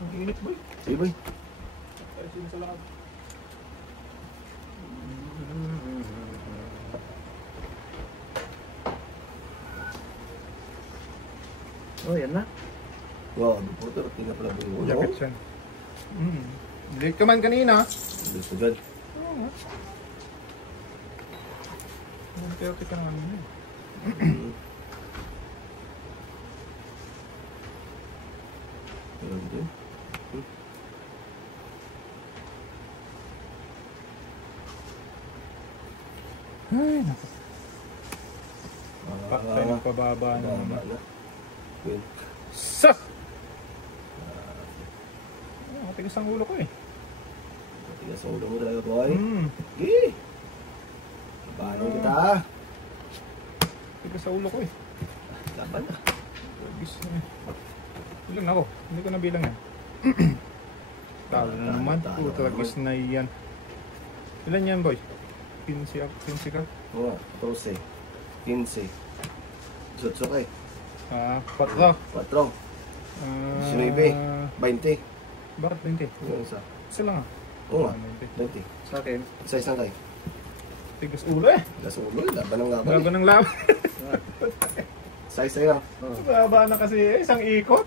Ang init boy. Sige boy. Ay, sino sa lakad? Oh, yan na. Wow, di po ito. Tingnan pala po yung Jacket siya. Late ka man kanina. Gusto agad. Oo nga. Unti-unti ka naman yun. Ayan din. Ay, naku. Paktay ng pababa na naman. Yun. Sak! Matigas ang ulo ko eh. Matigas ang ulo mo talaga boy. Hmm. Sige. Paano kita? Matigas ang ulo ko eh. Laban na. Bis na eh. Ilan ako? Hindi ko nabilang yan. Talo na naman. Puto, bis na yan. Ilan yan boy? 15 ka? Oo, 12. 15. Sutso ka eh. 4. 4. 19. 20. Bakit 20? Yung isa. Isa lang ah. Oo nga. 20. 20. Sa akin. Isa isang tayo. Tigas ulo eh. Lasulo, laban ng laban. Laban ng laban. Size sa'yo. Oh. Baba na kasi eh. Isang ikot.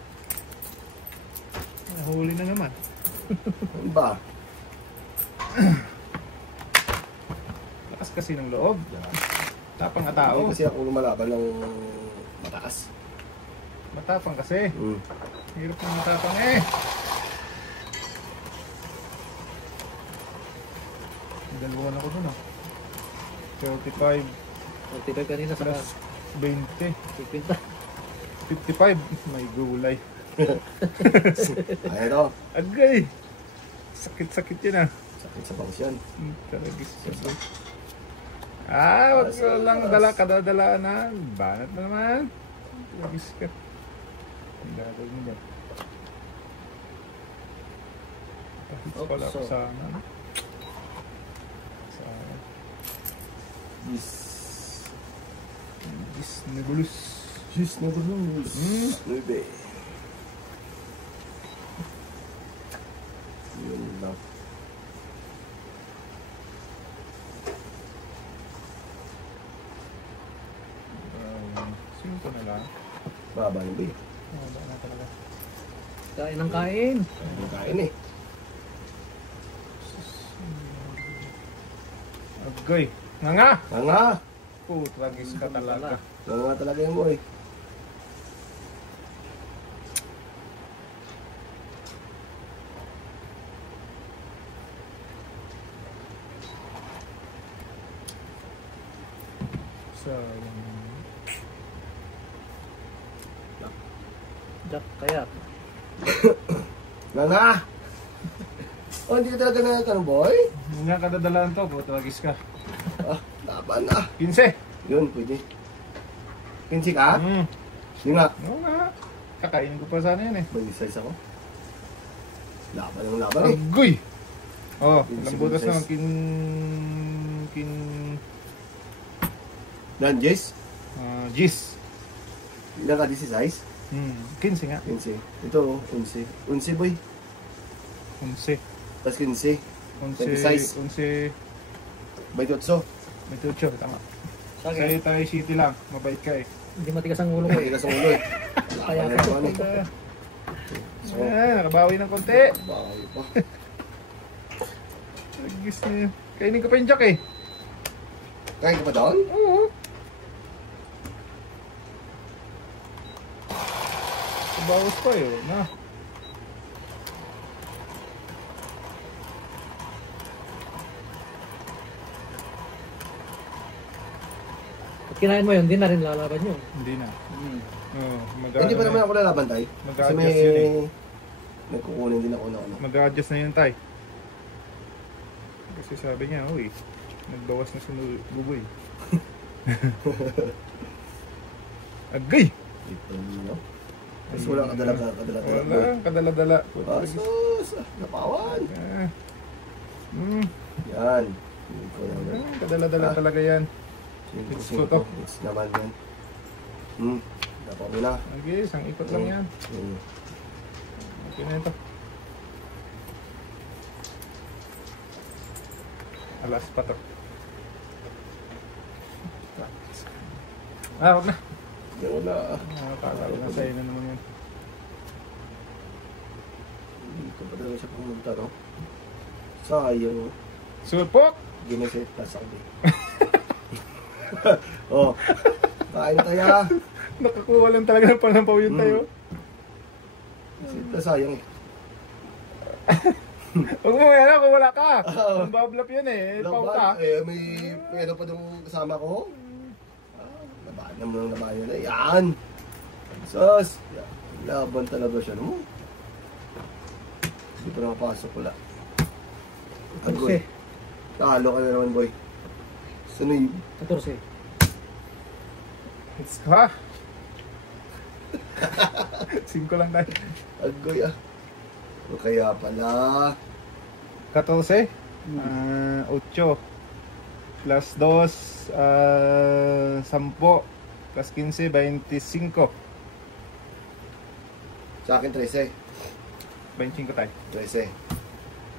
Nahuli na naman. Ano ba? Lakas kasi ng loob. Tapang nga tao. Kasi ako lumalaban ng mataas. Matapang kasi. Mm. Hirap ng matapang eh. Dalawa ako dun ah. 35 Tibay kanina sa plus 20. 50. 55. May gulay. Ay, ito. Agay! Sakit-sakit yun ah. Sakit sa bangs yan. Talagis siya boy. Wag ka lang dala, kadadala na. Banat na naman. Talagis ka. Ang gagawin mo dyan. Pahits pala ako sa ano. Sa Nebulus. Jus na bulus. Nube. Yun lang. Sino ko na lang? Baba yung bay. Baba na talaga. Kain ng kain. Ang kain eh. Agay! Nga! Nga! Tragis ka talaga. Nga talaga yung boy. Jack, kaya. Nga! Oh, hindi ka talaga na tanong boy? Nga kadadalaan to, tragis ka. Laban na. 15! Yun, pwede. 15 ka? Yun nga. Oo nga. Kakainin ko pa sana yan eh. May size ako. Laban ng laban eh. Agoy! Oh, Yung lambutas size. naman Dan, Jess? Gis. Ilan ka this size? 15 nga. 15. Ito, 11. 11 boy. 11. Tapos 15. 11. 11. 28. May tucho, tama. Sa akin. Sa'yo tayo city lang. Mabait ka eh. Hindi matigas ang ulo ko Hindi eh. ka sa ulo eh. Kaya Laban ka. na naman eh. So, Nakabawi ng konti. bahay pa. Nagis na yun. Kainin ko pa yung jack eh. Kain ka pa doon? Oo. Bawas pa yun. Pag kinain mo yun, hindi na rin lalaban yun. Hindi na. Oh, Hindi pa naman ako lalaban tayo. Kasi may... Mag-a-adjust yun eh. Nagkukunin din ako na ano. Mag-a-adjust na yun tay. Kasi sabi niya, uy, nagbawas na si Buboy. Agay! Ito no? Mas wala kadala-dala. Wala, kadala-dala. Asus! Napawan! Yan. Kadala-dala talaga yan. Gusto to. It's naman yan. Dapat mo na. Okay, isang ikot lang yan. Okay na ito. Alas pa to. Huwag na. Yan na. Tatalo na sa'yo na naman yan. Hindi ko pa talaga siya pumunta, no? Sayang. Sulpok! Ginasit na sa akin. Oh. Kain tayo. Nakakuha lang talaga ng panampaw yun tayo. Sayang eh. Huwag mo yan kung wala ka. Mabablap yan eh. Pau ka. May pwede pa doon kasama ko. Labanan mo lang labanan na. Yan. Sus. Laban talaga siya. No? Hindi pa nakapasok wala. Agoy. Talo ka na naman boy. Sunod. 14. Let's go ha. 5 lang tayo. Agoy ah. O kaya pala. 14. 8. Plus 2. 10. Plus 15. 25. Sa akin 13. 25 tayo. 13.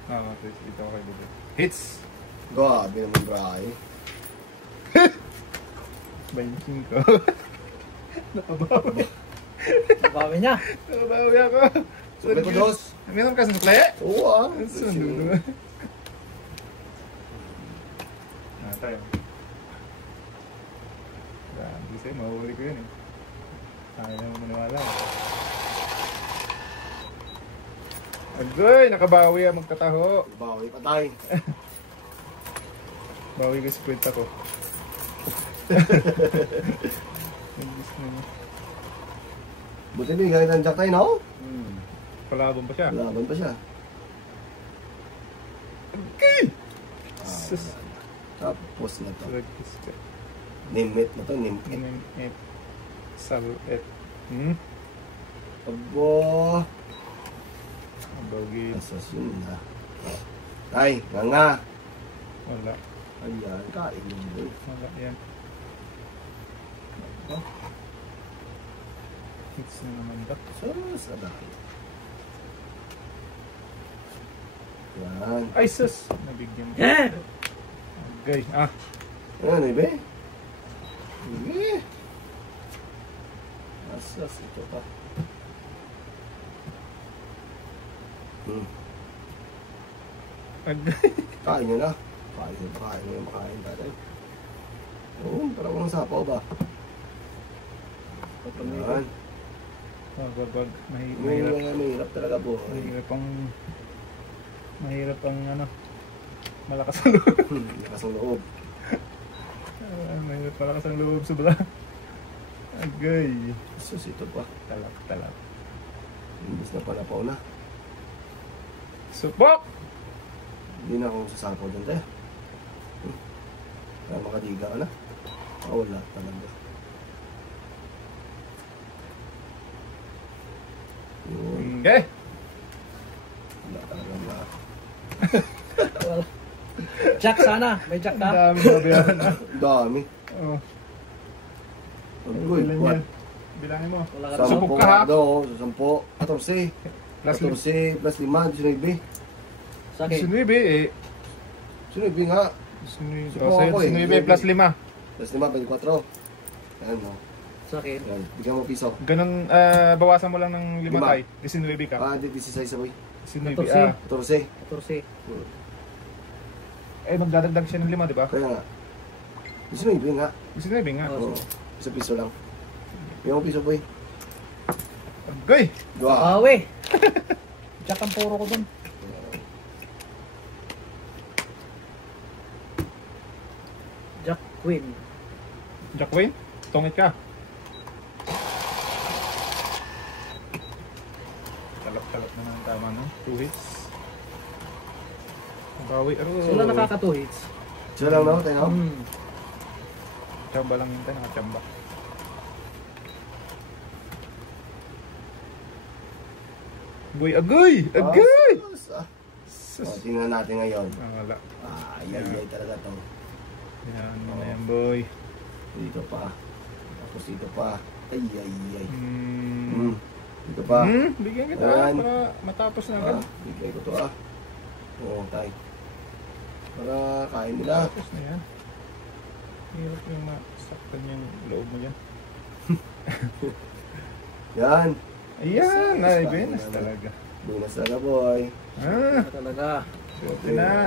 Oo, dito ako kayo dito. Hits! Grabe naman Bray. 25. Nakabawi. Nabawi niya. Nakabawi ako. Sukli ko dos. Meron ka sukli? Oo ah. Sundo. Tayo. Grabe sa'yo, mahuli ko yun eh. Ayaw naman maniwala. Agoy, nakabawi ang magkataho. Bawi pa tayo. Bawi ko sa kwenta ko. Buti na gamit ang jack tayo, no? Palaban pa siya. Laban pa siya. Okay! Sus. Tapos na to. Lagkis ka. Nimit na to, nimit. Nimit. Salut. Abo. Bagi. Asas yun na. Ay, nga. Wala. Ayan, kain yun doon. Wala yan. Hits na naman ba? Sus, adaki. Yan. Ay sus! Nabigyan mo. Okay. Ano, ibe? Ibe. Asas, ito pa. Kain nyo na. Kain nyo yung makain tayo. Oo, parang walang sapaw ba? Yan. Wag. Mahirap talaga po. Mahirap ang ano. Malakas ang loob. Lakas ang loob. Mahirap malakas ang loob sobra. Agay. Sus, ito pa. Talak. Imbis na pala pa na. Supok! Hindi na akong sasapaw dyan tayo. Kaya makadiga ka na. Wala talaga. Yun. Okay. Wala talaga na. Wala. Jack sana. May jack Ang ka. dami babayaran na. Dami. Oh. Good. What? Bilangin mo. Wala ka Sampo. na. ka, ha? 14. Plus 14 plus 5, 19. Sa akin. Sinuibe eh. 19 nga. Sinuibe plus 5. Plus 5, 24. Ayan mo. Sa akin. Ayan. Bigyan mo piso. Ganun, bawasan mo lang ng 5 Lima. tayo. 19 ka. Hindi, 16 sa boy. 19 14. 14. 14. Eh, magdadagdag siya ng 5, di ba? Kaya nga. 19 nga. 19 nga. Oh. Oo. Piso lang. Bigyan mo piso boy. Agay! Dua. Bawi. Jack ang puro ko dun. Jack Queen. Jack Wayne, tungit ka. Talap-talap na ng tama, no? 2 hits. Bawi, Sila nakaka 2 hits. Sila lang no, tayo. Chamba lang yun tayo, nakachamba. Boy, agoy! Agoy! Tingnan natin ngayon. Wala. Ay talaga to. Yan mo na yan, boy. Dito pa. Tapos dito pa. Ay. Dito pa. Bigyan kita Ayan. para matapos na agad. Bigay ko to Oo, tay. Para kain nila. Tapos na yan. Hirap yung masaktan yung loob mo dyan. Yan. Ayan! Ay, Venus talaga. Venus talaga, boy. Talaga.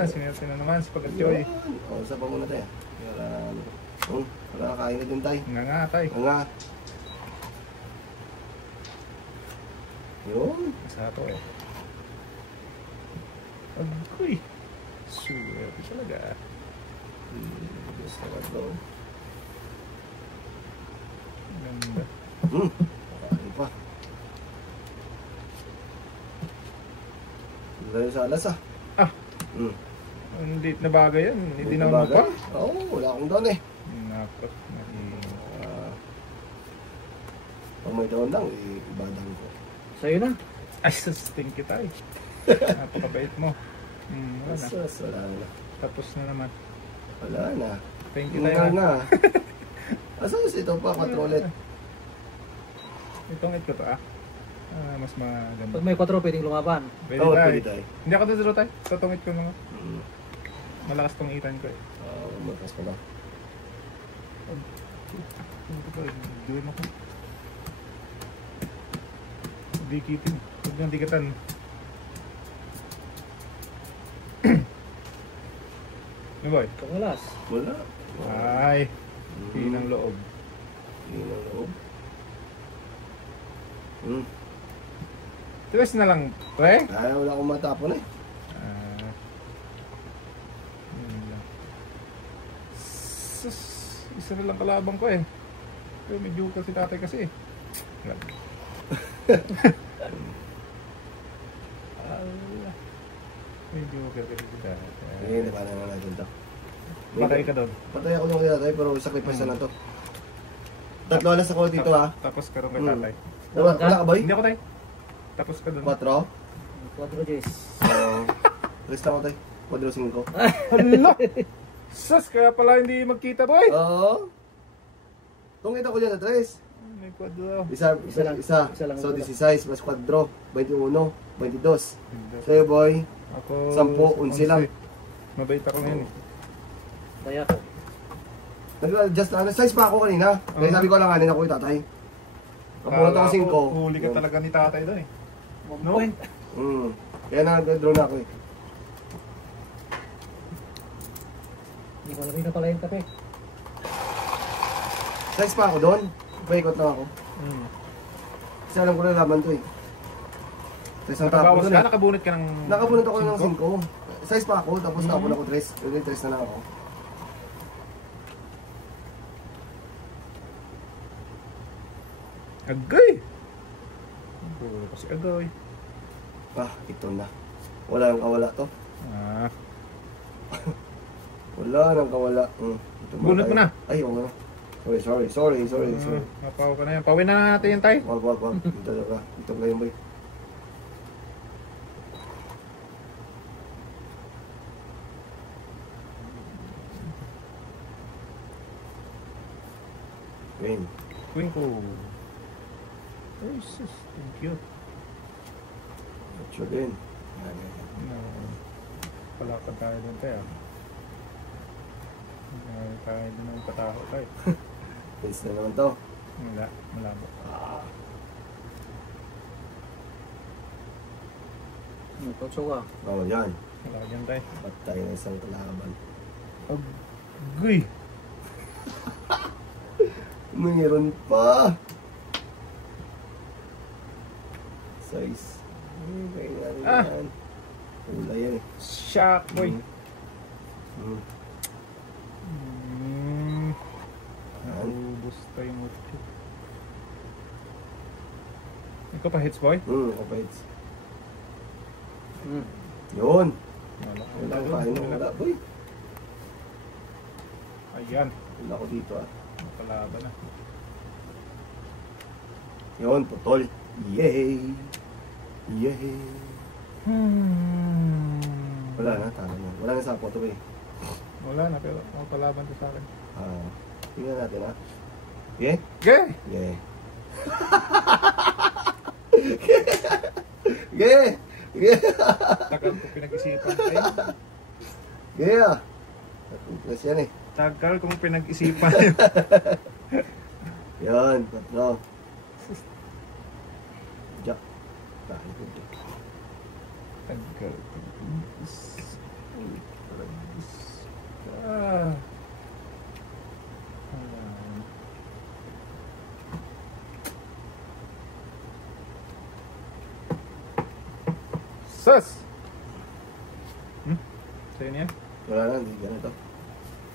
Sinerte na naman si Pagkatyoy. O, isa pa muna tayo. Para kain ka din tayo. Nga tay. Nga. Yun. Isa to eh. Agoy! Swerte talaga. Yes, talaga to. Ganda. Kain pa. Dahil sa alas Hindi na bagay yan. Hindi na mo pa. Oo, wala akong doon eh. Napot. Pag may doon lang, ibadang ko. Sa'yo na. Ay, sustain kita eh. Napakabait mo. Wala na. Wala na. Tapos na naman. Wala na. Thank you tayo. Wala na. Asos, ito pa, 4 ulit. Itong ito pa mas maganda. Pag may 4, pwedeng lumaban. Pwede Oo, tayo. pwede tayo. Hindi ako duduro tayo. Tatungit ko mga. Malakas tong itan ko eh. Malakas pa ba? Gawin mo ko. Dikitin. Huwag nang dikatan. Ano boy? Pangalas. Wala. Ay. Hinang loob. Hinang loob. Tres na lang, pre? Ay, wala akong matapon eh. Yun lang. Sus, isa na lang kalabang ko eh. Pero may joker si tatay kasi eh. May joker kasi si tatay. Hindi pa naman natin ito. Patay ka doon. Patay ako nung kaya tayo, pero sacrifice na to. 3 alas ako dito ha. Tapos ka doon kay tatay. Wala ka boy? Hindi ako tayo. Tapos ka doon. 4? 4 J's. 3 lang ako tayo. 4-5. Hala! Sus, kaya pala hindi magkita boy. Oo. Tungit ako dyan na 3. May kwadro. Isa. lang So, pala. 16 plus 4, 21, 22. Sa'yo boy, Ako 10, 11 lang. Mabait ako ngayon eh. Kaya ko. Nag-adjust na. Size pa ako kanina. Kaya sabi ko lang kanina ko yung tatay. Kapunod ako 5. Huli ka talaga ni tatay doon eh. 1 No? point. Kaya nag-draw na ako eh. Hindi ko alam na pala yung kape. Size pa ako doon. Paikot na ako. Kasi alam ko na laban to eh. Size ang tapon Nakabawas doon ka? eh. Nakabunot ka ng... Nakabunod ako ng 5. Size pa ako, tapos tapon ako 3. Yung 3 na lang ako. Agay! Puro kasi agay. Ito na. Wala nang kawala to. Wala nang kawala. Ito Bunot mo na. Ay, oo na. Sorry. Mapaw ka na yan. Pawin na natin yan tayo. Wag. Ito talaga. Ito ngayon boy. Win. Queen ko. Ay, sus. Thank you. Sure din. Palakad tayo doon tayo. Tayo doon ng pataho tayo. Pins na naman to. Wala. Malabo. Tutso ka. Yan. Wala dyan tayo. Patay na isang kalaban. Agay! Mayroon pa. Size. Yan. Kulay yan eh. Shock boy! Yan. pa yung upo. Ikaw pa hits, boy? Kapits. Yun. Wala. Wala ko kain mo. Wala, boy. Ayan. Wala ko dito ah. Nakalaban na. Yun, putol. Yay! Yay! Wala na, tama na. Wala na sa photo eh. Wala na, pero makapalaban to sa akin. Tingnan natin ah. Yeah? Okay! Yeah. Yeah! Yeah! Tagal ko pinag-isipan tayo. Yeah! Plus yan eh. Tagal kong pinag-isipan. Yan, tatlo. Jack. Tayo ko Jack. Tagal ko. Sus! Sa'yo niya? Wala na, hindi ganito.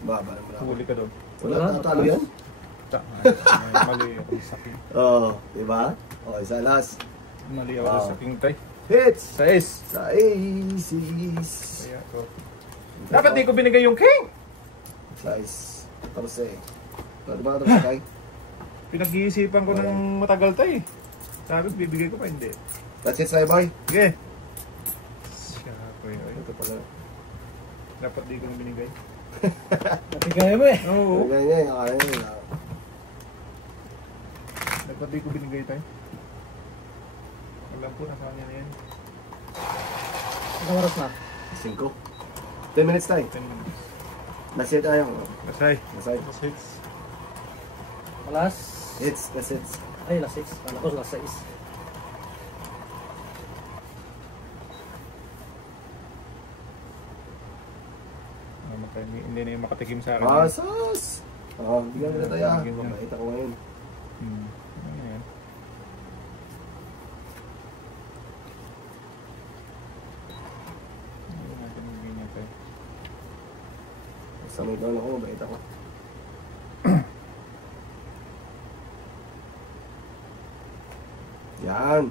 Baba naman ako. Huli ka doon. Wala, tatalo yan? Mali ako sa saking. Oo, diba? O, isa last. Mali ako sa saking tay. Hits! Sa ace. Sa aces. Kaya ko. Dapat di ko binigay yung king! Size. Tapos eh. Ito ba ito kay? Pinag-iisipan ko ng matagal tay. Sabi ko, bibigay ko pa, hindi. That's it, sa'yo boy. Okay. Siya ko yun. Ito pala. Dapat di ko na binigay. Napigay mo eh. Oo. Ganyan, akala nyo. Dapat di ko binigay tayo. Alam ko na kanya na yan. Ilang oras na? 5. 10 minutes tayo. 10 minutes. That's it tayo. Masay. Masay. Hits. Alas? Hits, that's it. Ay, alas 6. Alam ko, alas 6. Hindi na yung makatikim sa akin. Pasas! Bigyan nila tayo. Mabait ako ngayon. Ayan. Hindi natin magiging tayo. Sa may doon ako, mabait ako. Yan.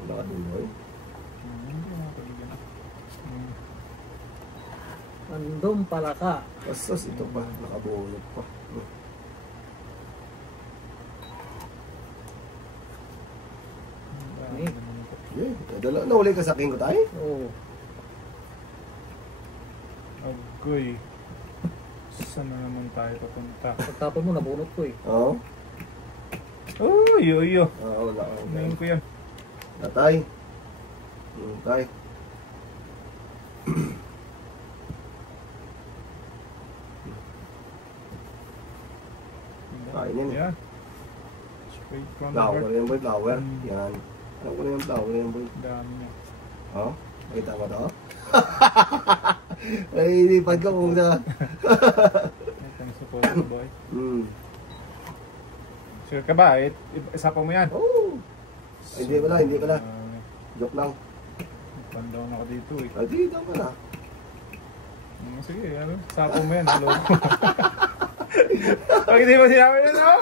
Wala ka dun, boy. Hindi na makabigyan. Andun pala ka. Pasas, ito pa. Nakabulot pa. Yeah, dala. Nahuli ka sa king ko tayo? Oo. Agoy. Saan na naman tayo papunta? Pagtapon mo, nabunot ko eh. Oo. Uy, uy, uy. Oo, wala ka. Ngayon ko yan. Tatay. Tay. Kain yan eh. Yan. Straight from the Flower heart. yan boy, flower. Yan. Alam ko na yung flower yan boy. Dami niya. Oh? Makita mo to? Ay, ilipad ko kung sa... Thanks for the boy. Sure ka ba? Isa pa mo yan? Oh! Ay, hindi pala, hindi pala. Joke lang. Pandaw na ka dito eh. Ay, dito pala. Sige, ano? Sapo mo yan. Hello. Pag hindi mo sinabi yun, no?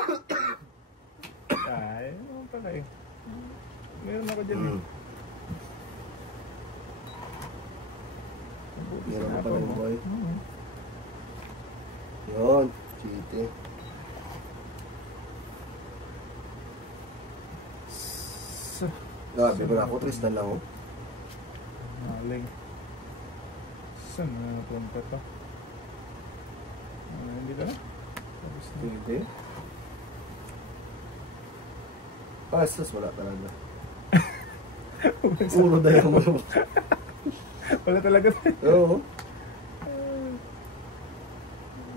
Ay, ano pala eh. Meron ako dyan eh. Meron ka pala yung boy. Yun, chite. Grabe mo na ako, Tristan lang oh. Maling. Saan na napunta to? Hindi ka na? Tapos na. Hindi. Pasas, wala talaga. Puro dahil mo. Wala talaga. Oo.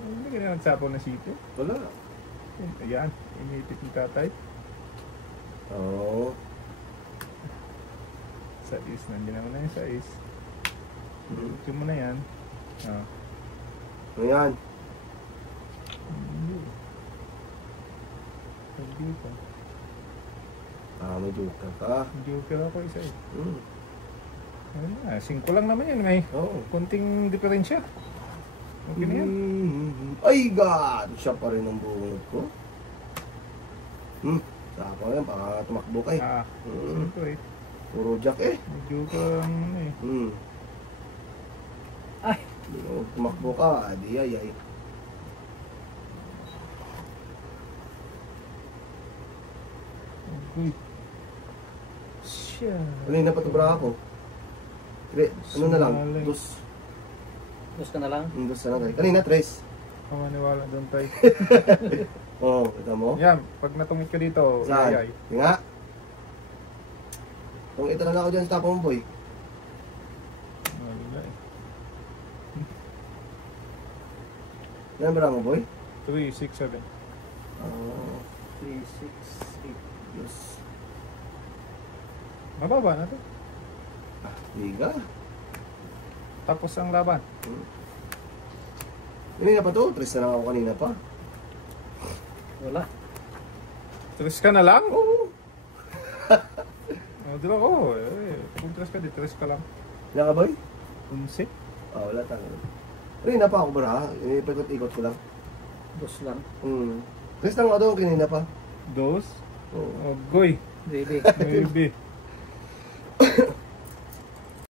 Hindi ka na nagsapaw na sito. Wala. Ayan, inipit ni tatay. Oo. Sa is, nandiyan naman na yung sa is. Yung mo na yan. Ano yan? Hindi. Hindi pa. May joker ka. Joker ako isa eh. Hmm. Ayun na, 5 lang naman yan. May Oo. konting diferensya. Okay na yan. Ay, God! Siya pa rin ang bungot ko. Tapos yan, baka tumakbo ka eh. Siyempre. Puro jack eh. Medyo kang ano eh. Ay! Tumakbo ka, adi ay. Uy. Siya. Kanina pa ito bra ako. Ano na lang? Dos. Dos ka na lang? Dos na lang. Kanina, tres. Kamaniwala doon tayo. Oo, kita mo? Yan, pag natungit ka dito, Saan? ayay. Nga. Kung ito na lang ako dyan sa tapong boy. Wala eh. Yan ba lang mo boy? 3, 6, 7. 3, 6, 8. Yes. Mababa na to. Liga. Tapos ang laban. Kanina pa to, tres na lang ako kanina pa. Wala. 3 ka na lang? Oo. Di ba ko? Kung 3 ka, di 3 ka lang. Yan ka boy? 11. Wala tayo. Kanina pa ako bra, ikot-ikot ko lang. Dos lang. Tres lang ako doon kanina pa. 2. Oo. Goy. Baby. Maybe.